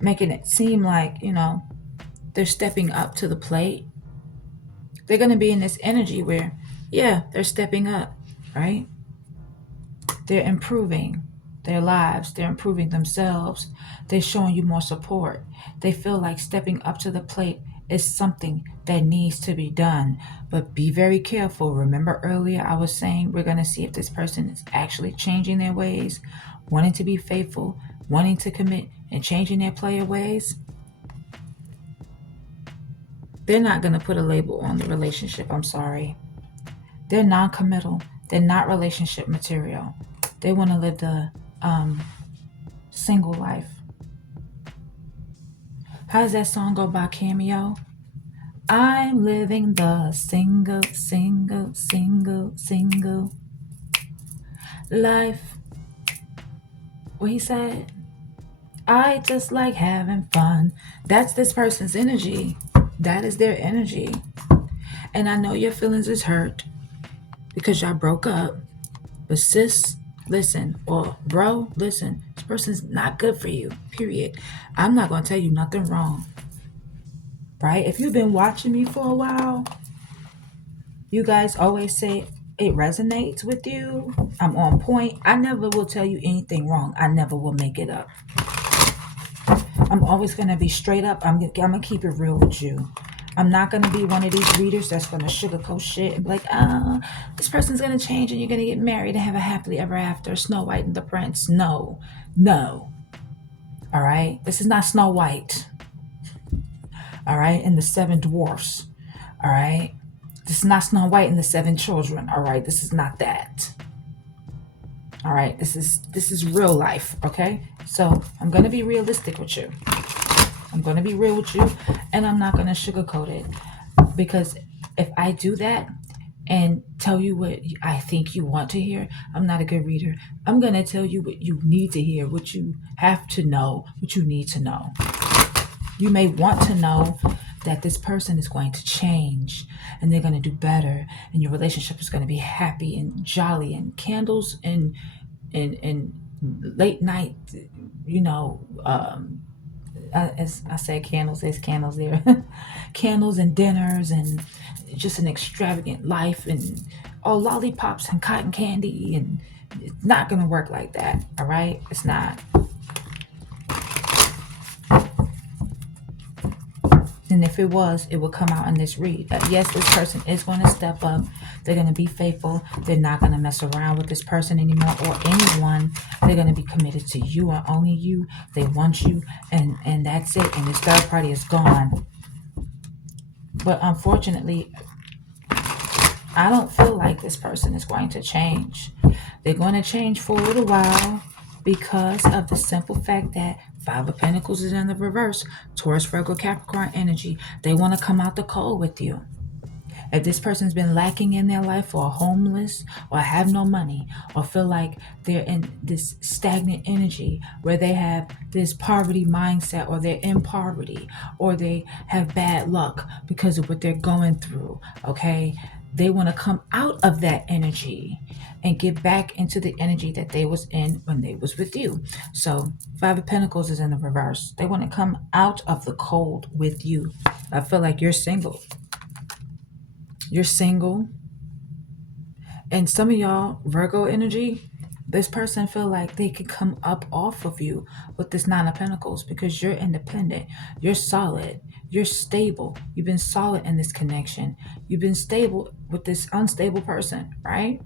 Making it seem like, they're stepping up to the plate. They're going to be in this energy where, yeah, they're stepping up, right? They're improving their lives. They're improving themselves. They're showing you more support. They feel like stepping up to the plate is something that needs to be done. But be very careful. Remember earlier I was saying we're going to see if this person is actually changing their ways, wanting to be faithful, wanting to commit, and changing their player ways. They're not going to put a label on the relationship. I'm sorry. They're non-committal. They're not relationship material. They want to live the single life. How does that song go by Cameo? I'm living the single life. What he said? I just like having fun. That's this person's energy. That is their energy. And I know your feelings is hurt because y'all broke up. But sis, listen, or bro, listen, this person's not good for you, period. I'm not going to tell you nothing wrong, right? If you've been watching me for a while, you guys always say it resonates with you. I'm on point. I never will tell you anything wrong. I never will make it up. I'm always going to be straight up. I'm going to keep it real with you. I'm not going to be one of these readers that's going to sugarcoat shit and be like, this person's going to change and you're going to get married and have a happily ever after, Snow White and the Prince. No. All right? This is not Snow White. All right? And the Seven Dwarfs. All right? This is not Snow White and the Seven Children. All right? This is not that. All right? This is real life. Okay? So I'm going to be realistic with you. I'm going to be real with you, and I'm not going to sugarcoat it, because if I do that, and tell you what I think you want to hear. I'm not a good reader. I'm going to tell you what you need to hear, what you have to know, what you need to know. You may want to know that this person is going to change and they're going to do better, and your relationship is going to be happy and jolly, and candles and late night, you know, as I say, candles, there's candles there. Candles and dinners and just an extravagant life and all lollipops and cotton candy. And it's not going to work like that. All right. It's not. And if it was, it would come out in this read. Yes, this person is going to step up. They're going to be faithful. They're not going to mess around with this person anymore or anyone. They're going to be committed to you and only you. They want you, and that's it. And this third party is gone. But unfortunately, I don't feel like this person is going to change. They're going to change for a little while because of the simple fact that Five of Pentacles is in the reverse. Taurus, Virgo, Capricorn energy. They want to come out the cold with you. If this person's been lacking in their life, or homeless, or have no money, or feel like they're in this stagnant energy where they have this poverty mindset, or they're in poverty, or they have bad luck because of what they're going through, okay? They want to come out of that energy and get back into the energy that they was in when they was with you. So Five of Pentacles is in the reverse. They want to come out of the cold with you. I feel like you're single. You're single. And some of y'all, Virgo energy, this person feel like they could come up off of you with this Nine of Pentacles because you're independent. You're solid. You're stable. You've been solid in this connection. You've been stable with this unstable person, right?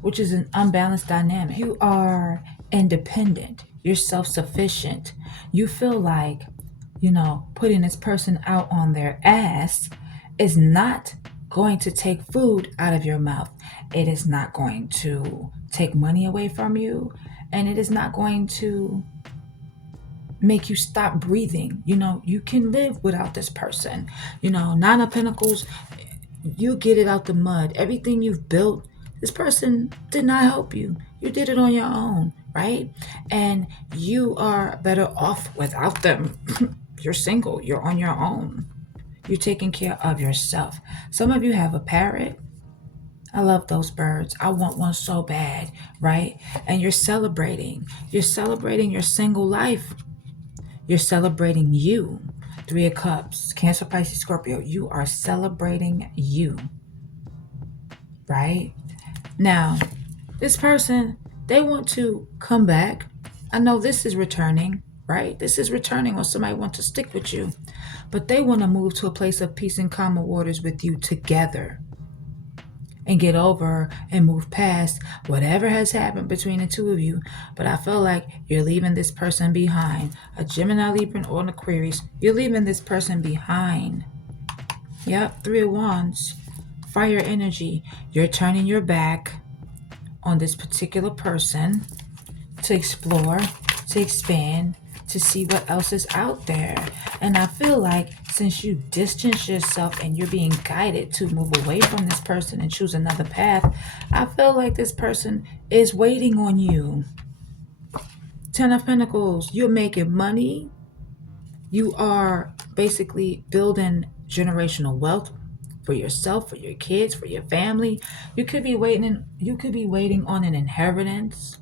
Which is an unbalanced dynamic. You are independent. You're self-sufficient. You feel like, putting this person out on their ass is not going to take food out of your mouth. It is not going to take money away from you. And it is not going to make you stop breathing. You can live without this person. Nine of Pentacles, you get it out the mud. Everything you've built, this person did not help you. You did it on your own, right? And you are better off without them. You're single. You're on your own. You're taking care of yourself. Some of you have a parrot. I love those birds. I want one so bad, right? And you're celebrating. You're celebrating your single life. You're celebrating you. Three of Cups, Cancer, Pisces, Scorpio. You are celebrating you, right? Now, this person, they want to come back. I know this is returning, right? This is returning, or somebody wants to stick with you. But they want to move to a place of peace and calmer waters with you together and get over and move past whatever has happened between the two of you. But I feel like you're leaving this person behind. A Gemini, Libra, or an Aquarius. You're leaving this person behind. Yep, Three of Wands. Fire energy. You're turning your back on this particular person to explore, to expand, to see what else is out there. And I feel like since you distance yourself and you're being guided to move away from this person and choose another path, I feel like this person is waiting on you. Ten of Pentacles, you're making money. You are basically building generational wealth for yourself, for your kids, for your family. You could be waiting on an inheritance.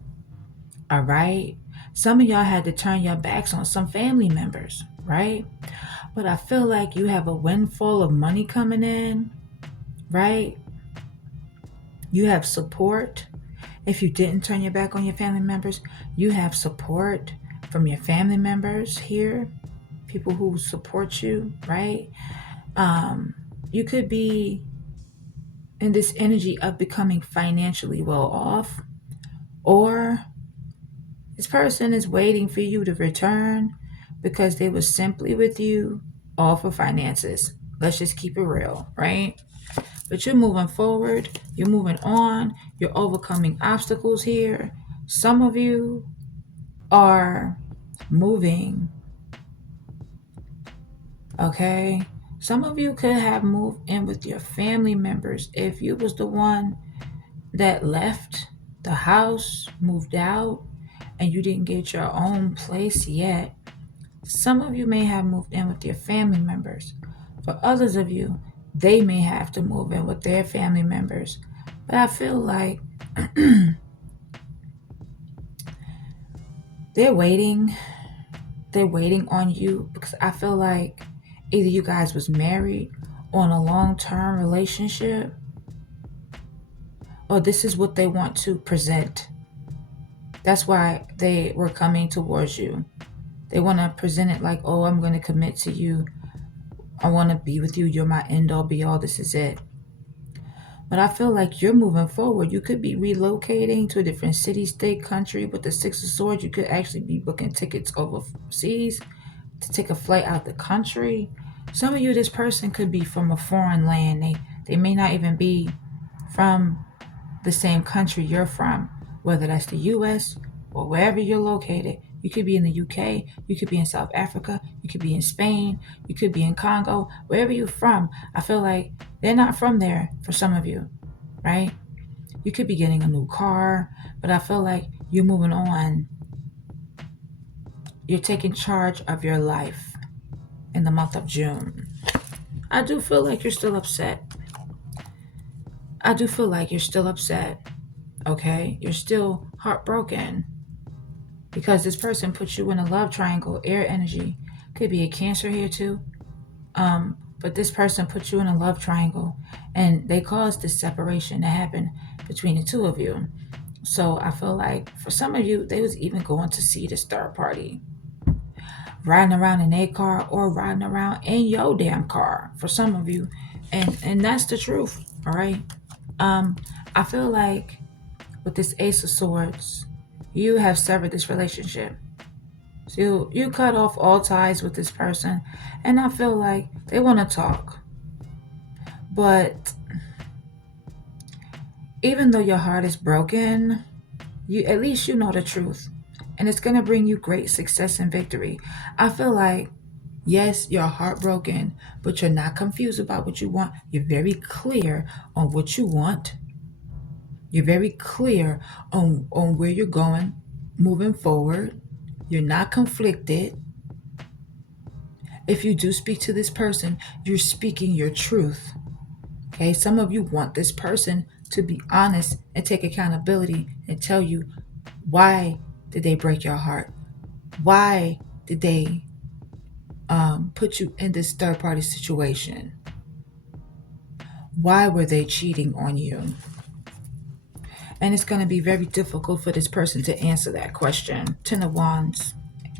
All right. Some of y'all had to turn your backs on some family members, right? But I feel like you have a windfall of money coming in, right? You have support. If you didn't turn your back on your family members, you have support from your family members here, people who support you, right? You could be in this energy of becoming financially well off, or this person is waiting for you to return because they were simply with you all for finances. Let's just keep it real, right? But you're moving forward. You're moving on. You're overcoming obstacles here. Some of you are moving, okay? Some of you could have moved in with your family members if you was the one that left the house, moved out, and you didn't get your own place yet. Some of you may have moved in with your family members. For others of you, they may have to move in with their family members. But I feel like they're waiting. They're waiting on you because I feel like either you guys was married on a long-term relationship, or this is what they want to present. That's why they were coming towards you. They want to present it like, oh, I'm going to commit to you. I want to be with you. You're my end all be all. This is it. But I feel like you're moving forward. You could be relocating to a different city, state, country. With the Six of Swords, you could actually be booking tickets overseas to take a flight out the country. Some of you, this person could be from a foreign land. They may not even be from the same country you're from, whether that's the US or wherever you're located. You could be in the UK, you could be in South Africa, you could be in Spain, you could be in Congo, wherever you're from. I feel like they're not from there for some of you, right? You could be getting a new car, but I feel like you're moving on. You're taking charge of your life in the month of June. I do feel like you're still upset. I do feel like you're still upset, okay? You're still heartbroken because this person puts you in a love triangle, air energy. Could be a Cancer here too. But this person puts you in a love triangle and they caused this separation to happen between the two of you. So I feel like for some of you, they was even going to see this third party, riding around in their car or riding around in your damn car for some of you. And that's the truth, all right? I feel like with this Ace of Swords, you have severed this relationship. So you cut off all ties with this person, and I feel like they want to talk. But even though your heart is broken, you at least you know the truth. And it's gonna bring you great success and victory. I feel like yes, you're heartbroken, but you're not confused about what you want. You're very clear on what you want. You're very clear on where you're going, moving forward. You're not conflicted. If you do speak to this person, you're speaking your truth. Okay, some of you want this person to be honest and take accountability and tell you why did they break your heart? Why did they put you in this third party situation? Why were they cheating on you? And it's going to be very difficult for this person to answer that question. Ten of Wands,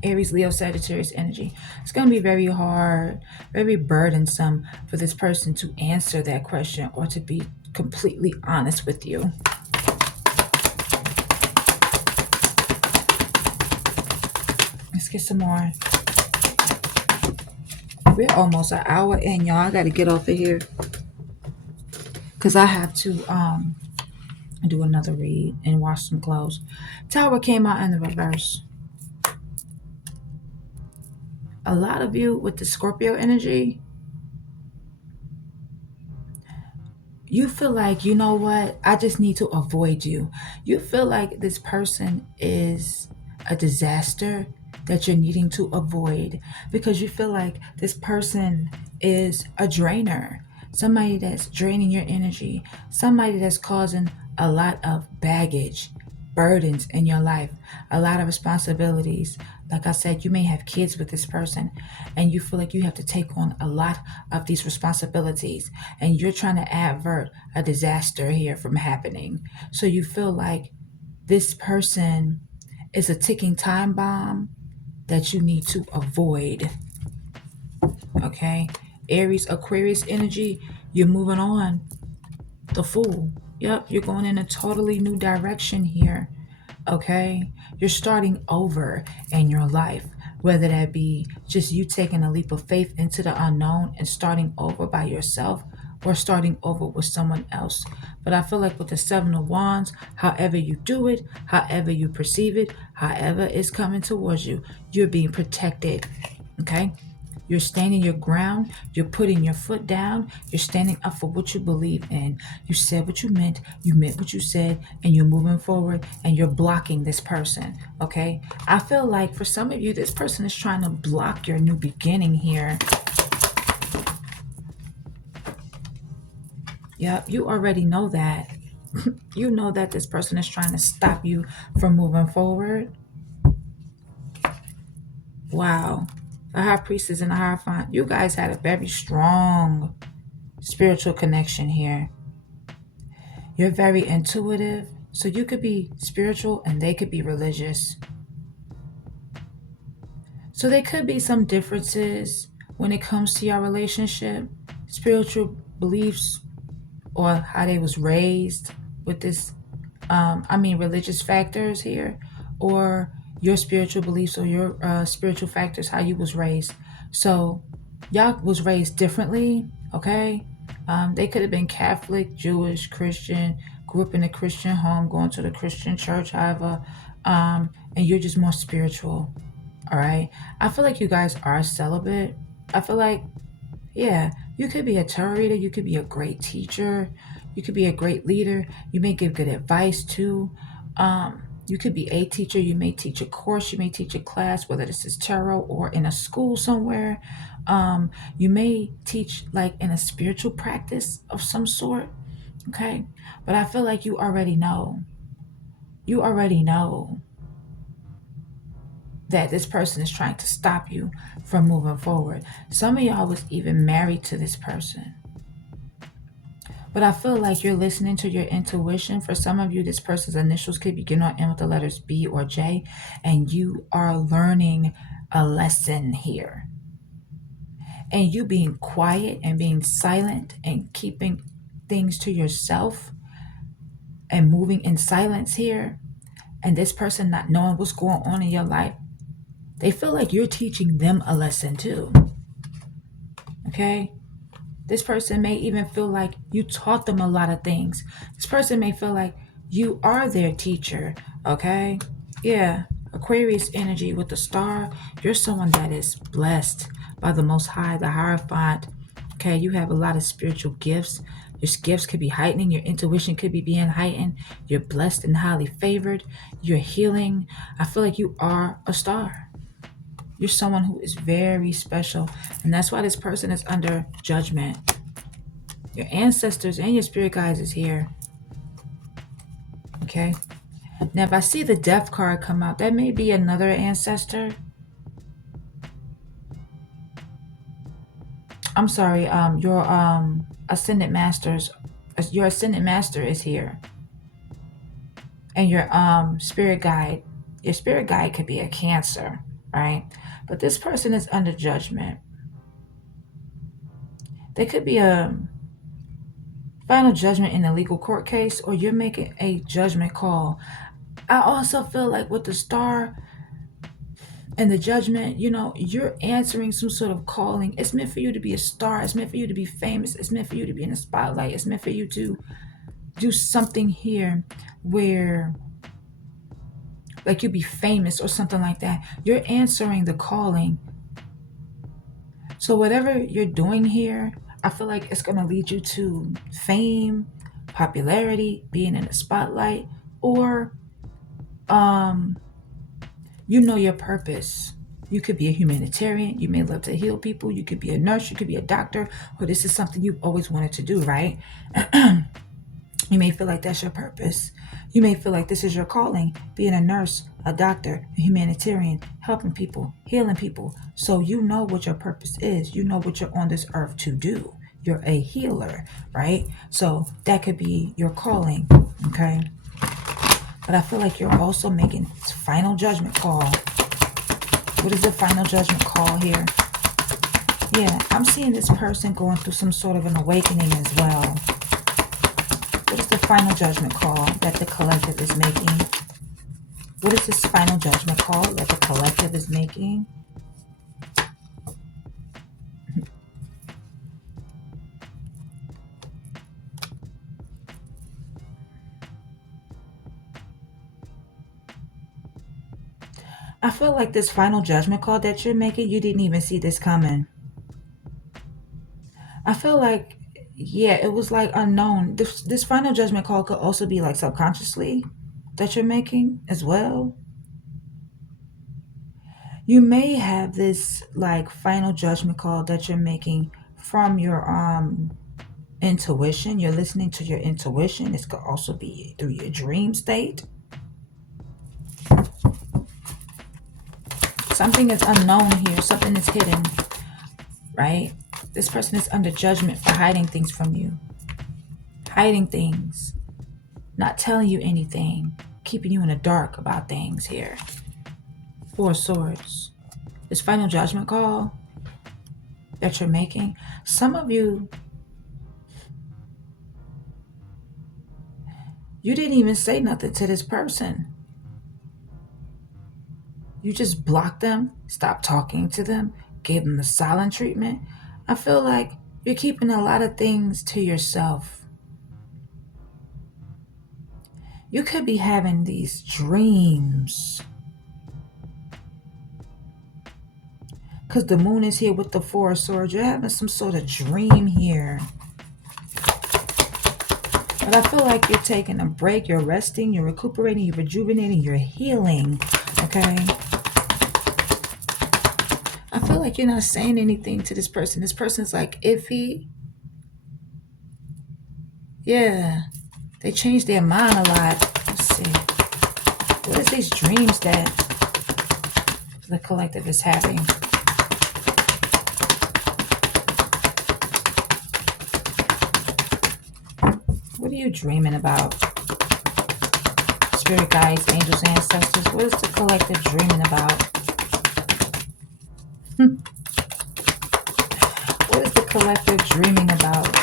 Aries, Leo, Sagittarius energy. It's going to be very hard, very burdensome for this person to answer that question or to be completely honest with you. Let's get some more. We're almost an hour in, y'all. I got to get off of here because I have to do another read and wash some clothes. Tower came out in the reverse. A lot of you with the Scorpio energy, you feel like, you know what, I just need to avoid you. You feel like this person is a disaster that you're needing to avoid because you feel like this person is a drainer, somebody that's draining your energy, somebody that's causing a lot of baggage, burdens in your life, a lot of responsibilities. Like I said, you may have kids with this person and you feel like you have to take on a lot of these responsibilities and you're trying to avert a disaster here from happening. So you feel like this person is a ticking time bomb that you need to avoid. Okay? Aries, Aquarius energy, you're moving on. The Fool. Yep, you're going in a totally new direction here. Okay? You're starting over in your life, whether that be just you taking a leap of faith into the unknown and starting over by yourself or starting over with someone else. But I feel like with the Seven of Wands, however you do it, however you perceive it, however it's coming towards you, you're being protected. Okay? You're standing your ground. You're putting your foot down. You're standing up for what you believe in. You said what you meant what you said, and you're moving forward and you're blocking this person. Okay. I feel like for some of you, this person is trying to block your new beginning here. Yep, you already know that. You know that this person is trying to stop you from moving forward. Wow. The high priestess and the hierophant, you guys had a very strong spiritual connection here. You're very intuitive, so you could be spiritual and they could be religious. So there could be some differences when it comes to your relationship, spiritual beliefs, or how they was raised with this religious factors here, or your spiritual beliefs or your spiritual factors, how you was raised. So y'all was raised differently. Okay. They could have been Catholic, Jewish, Christian, grew up in a Christian home, going to the Christian church, however, and you're just more spiritual. All right. I feel like you guys are celibate. I feel like, yeah, you could be a tarot reader. You could be a great teacher. You could be a great leader. You may give good advice too. You could be a teacher. You may teach a course. You may teach a class, whether this is tarot or in a school somewhere. You may teach like in a spiritual practice of some sort. Okay. But I feel like you already know. You already know that this person is trying to stop you from moving forward. Some of y'all was even married to this person. But I feel like you're listening to your intuition. For some of you, this person's initials could begin or end with the letters B or J, and you are learning a lesson here. And you being quiet and being silent and keeping things to yourself and moving in silence here, and this person not knowing what's going on in your life, they feel like you're teaching them a lesson too. Okay? This person may even feel like you taught them a lot of things. This person may feel like you are their teacher. Okay? Yeah. Aquarius energy with the star. You're someone that is blessed by the Most High, the Hierophant. Okay? You have a lot of spiritual gifts. Your gifts could be heightening. Your intuition could be being heightened. You're blessed and highly favored. You're healing. I feel like you are a star. You're someone who is very special. And that's why this person is under judgment. Your ancestors and your spirit guides is here. Okay. Now, if I see the death card come out, that may be another ancestor. I'm sorry. Your ascendant masters, your ascendant master is here, and your spirit guide could be a Cancer, right? But this person is under judgment. There could be a final judgment in a legal court case, or you're making a judgment call. I also feel like with the star and the judgment, you're answering some sort of calling. It's meant for you to be a star. It's meant for you to be famous. It's meant for you to be in the spotlight. It's meant for you to do something here where like you be famous or something like that. You're answering the calling. So whatever you're doing here, I feel like it's going to lead you to fame, popularity, being in the spotlight, or your purpose. You could be a humanitarian. You may love to heal people. You could be a nurse. You could be a doctor. Or this is something you've always wanted to do, right? You may feel like that's your purpose. You may feel like this is your calling, being a nurse, a doctor, a humanitarian, helping people, healing people. So you know what your purpose is. You know what you're on this earth to do. You're a healer, right? So that could be your calling, okay? But I feel like you're also making final judgment call. What is the final judgment call here? Yeah, I'm seeing this person going through some sort of an awakening as well. What is the final judgment call that the collective is making? What is this final judgment call that the collective is making? I feel like this final judgment call that you're making, you didn't even see this coming. I feel like, yeah, it was like unknown. This final judgment call could also be like subconsciously that you're making as well. You may have this like final judgment call that you're making from your intuition. You're listening to your intuition. This could also be through your dream state. Something is unknown here. Something is hidden, right? This person is under judgment for hiding things from you. Hiding things. Not telling you anything. Keeping you in the dark about things here. Four of Swords. This final judgment call that you're making. Some of you, you didn't even say nothing to this person. You just blocked them, stopped talking to them, gave them the silent treatment. I feel like you're keeping a lot of things to yourself. You could be having these dreams. Because the moon is here with the Four of Swords. You're having some sort of dream here. But I feel like you're taking a break. You're resting. You're recuperating. You're rejuvenating. You're healing. Okay? I feel like you're not saying anything to this person. This person's like iffy. Yeah. They change their mind a lot. Let's see. What is these dreams that the collective is having? What are you dreaming about? Spirit guides, angels, ancestors. What is the collective dreaming about? What is the collective dreaming about?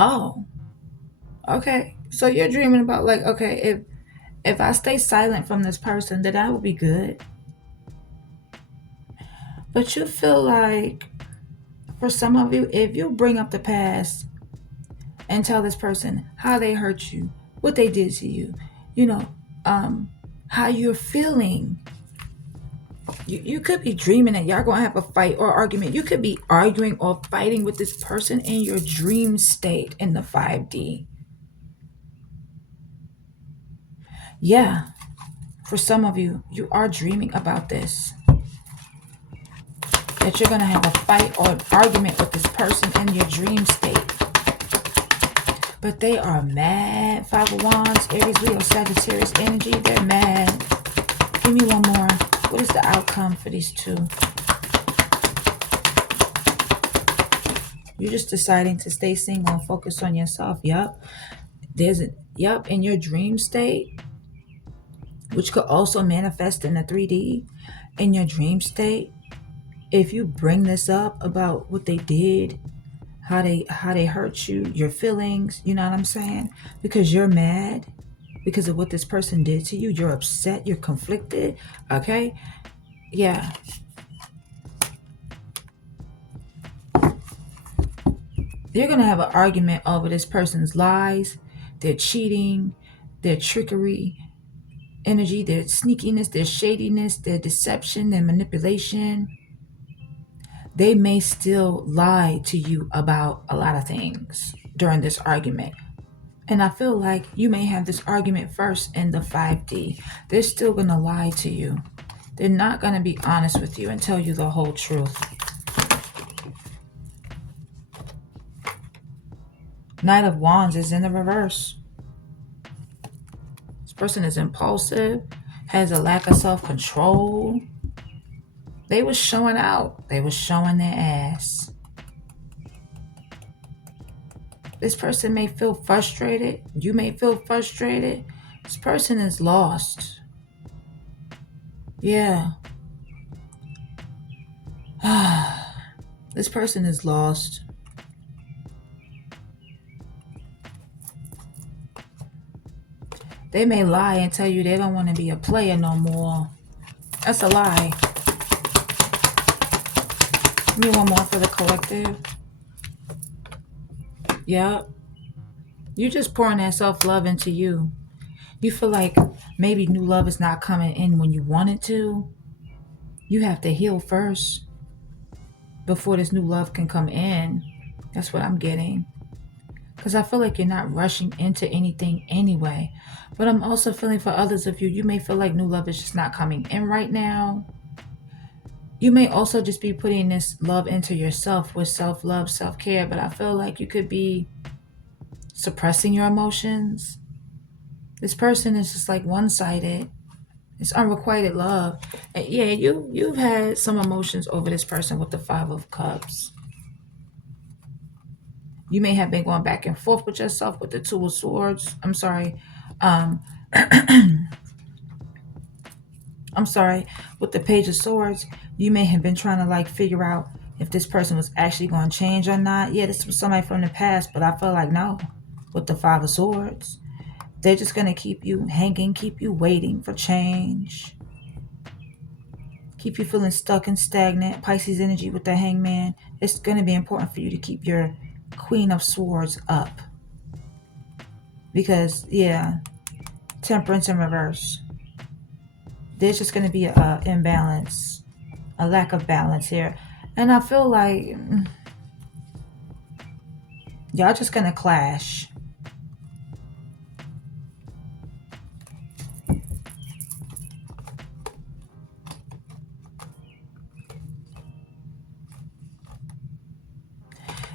Oh, okay. So you're dreaming about like, okay, if I stay silent from this person, then I will be good. But you feel like, for some of you, if you bring up the past and tell this person how they hurt you, what they did to you, you know, how you're feeling. You could be dreaming that y'all gonna have a fight or argument. You could be arguing or fighting with this person in your dream state in the 5D. Yeah, for some of you, you are dreaming about this. That you're gonna have a fight or an argument with this person in your dream state. But they are mad. Five of Wands, Aries, Leo, Sagittarius energy. They're mad. Give me one more. What is the outcome for these two? You're just deciding to stay single and focus on yourself. Yup. In your dream state, which could also manifest in the 3D. In your dream state, if you bring this up about what they did, how they hurt you, your feelings, you know what I'm saying? Because you're mad because of what this person did to you. You're upset, you're conflicted, okay? Yeah. You're going to have an argument over this person's lies, their cheating, their trickery, energy, their sneakiness, their shadiness, their deception, their manipulation. They may still lie to you about a lot of things during this argument. And I feel like you may have this argument first in the 5D. They're still going to lie to you. They're not going to be honest with you and tell you the whole truth. Knight of Wands is in the reverse. This person is impulsive, has a lack of self-control. They was showing out. They was showing their ass. This person may feel frustrated. You may feel frustrated. This person is lost. Yeah. This person is lost. They may lie and tell you they don't want to be a player no more. That's a lie. Give me one more for the collective. Yep. You're just pouring that self-love into you. You feel like maybe new love is not coming in when you want it to. You have to heal first before this new love can come in. That's what I'm getting. Because I feel like you're not rushing into anything anyway. But I'm also feeling for others of you, you may feel like new love is just not coming in right now. You may also just be putting this love into yourself with self-love, self-care. But I feel like you could be suppressing your emotions. This person is just like one-sided. It's unrequited love. And yeah, you've had some emotions over this person with the Five of Cups. You may have been going back and forth with yourself with the Two of Swords. I'm sorry. Um, I'm sorry. With the Page of Swords, you may have been trying to like figure out if this person was actually going to change or not. Yeah, this was somebody from the past, but I feel like no. With the Five of Swords, they're just going to keep you hanging, keep you waiting for change. Keep you feeling stuck and stagnant. Pisces energy with the Hangman. It's going to be important for you to keep your Queen of Swords up. Because, yeah, Temperance in reverse. There's just going to be a imbalance, a lack of balance here. And I feel like y'all just going to clash.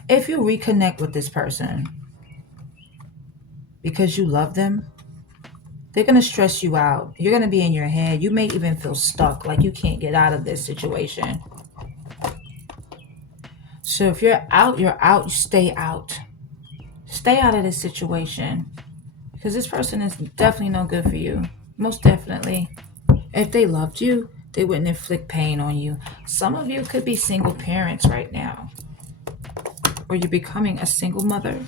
If you reconnect with this person because you love them, they're going to stress you out. You're going to be in your head. You may even feel stuck, like you can't get out of this situation. So if you're out, you're out. You stay out. Stay out of this situation. Because this person is definitely no good for you. Most definitely. If they loved you, they wouldn't inflict pain on you. Some of you could be single parents right now. Or you're becoming a single mother.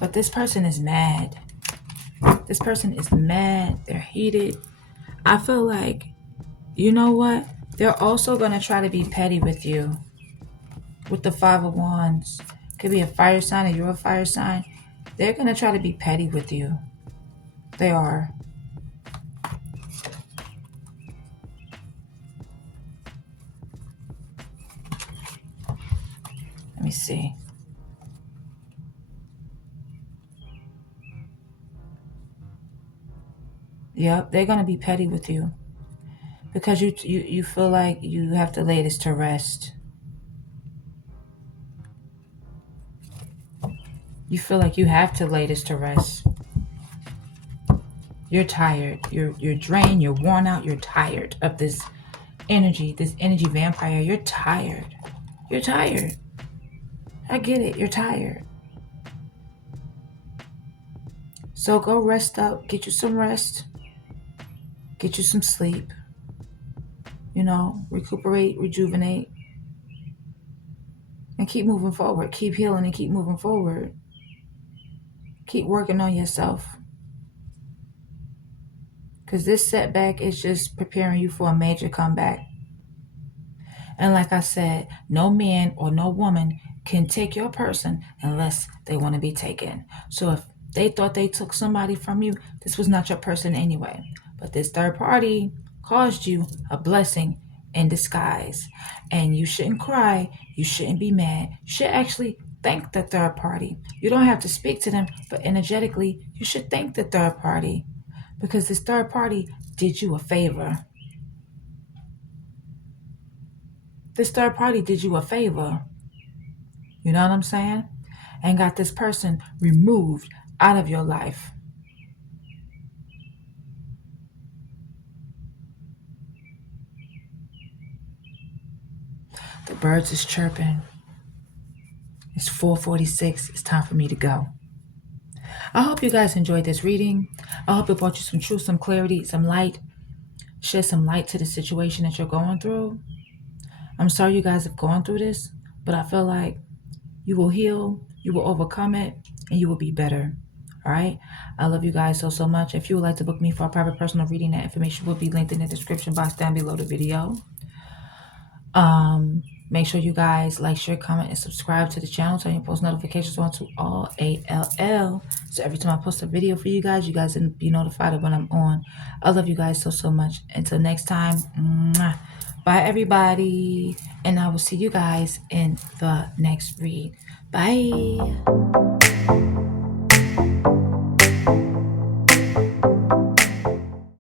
But this person is mad. This person is mad. They're heated. I feel like, you know what? They're also going to try to be petty with you. With the Five of Wands. Could be a fire sign or you're a fire sign. They're going to try to be petty with you. They are. Let me see. Yep, they're going to be petty with you. Because you feel like you have to lay this to rest. You feel like you have to lay this to rest. You're tired. You're drained. You're worn out. You're tired of this energy vampire. You're tired. You're tired. I get it. You're tired. So go rest up. Get you some rest. Get you some sleep. You know, recuperate, rejuvenate. And keep moving forward. Keep healing and keep moving forward. Keep working on yourself. Because this setback is just preparing you for a major comeback. And like I said, no man or no woman can take your person unless they want to be taken. So if they thought they took somebody from you, this was not your person anyway. But this third party caused you a blessing in disguise. And you shouldn't cry. You shouldn't be mad. You should actually thank the third party. You don't have to speak to them, but energetically, you should thank the third party. Because this third party did you a favor. This third party did you a favor. You know what I'm saying? And got this person removed out of your life. The birds is chirping. It's 4:46. It's time for me to go. I hope you guys enjoyed this reading. I hope it brought you some truth, some clarity, some light. Shed some light to the situation that you're going through. I'm sorry you guys have gone through this, but I feel like you will heal, you will overcome it, and you will be better. All right? I love you guys so much. If you would like to book me for a private personal reading, that information will be linked in the description box down below the video. Make sure you guys like, share, comment, and subscribe to the channel. Turn your post notifications on to all ALL. So every time I post a video for you guys will be notified of when I'm on. I love you guys so much. Until next time, mwah. Bye, everybody. And I will see you guys in the next read. Bye.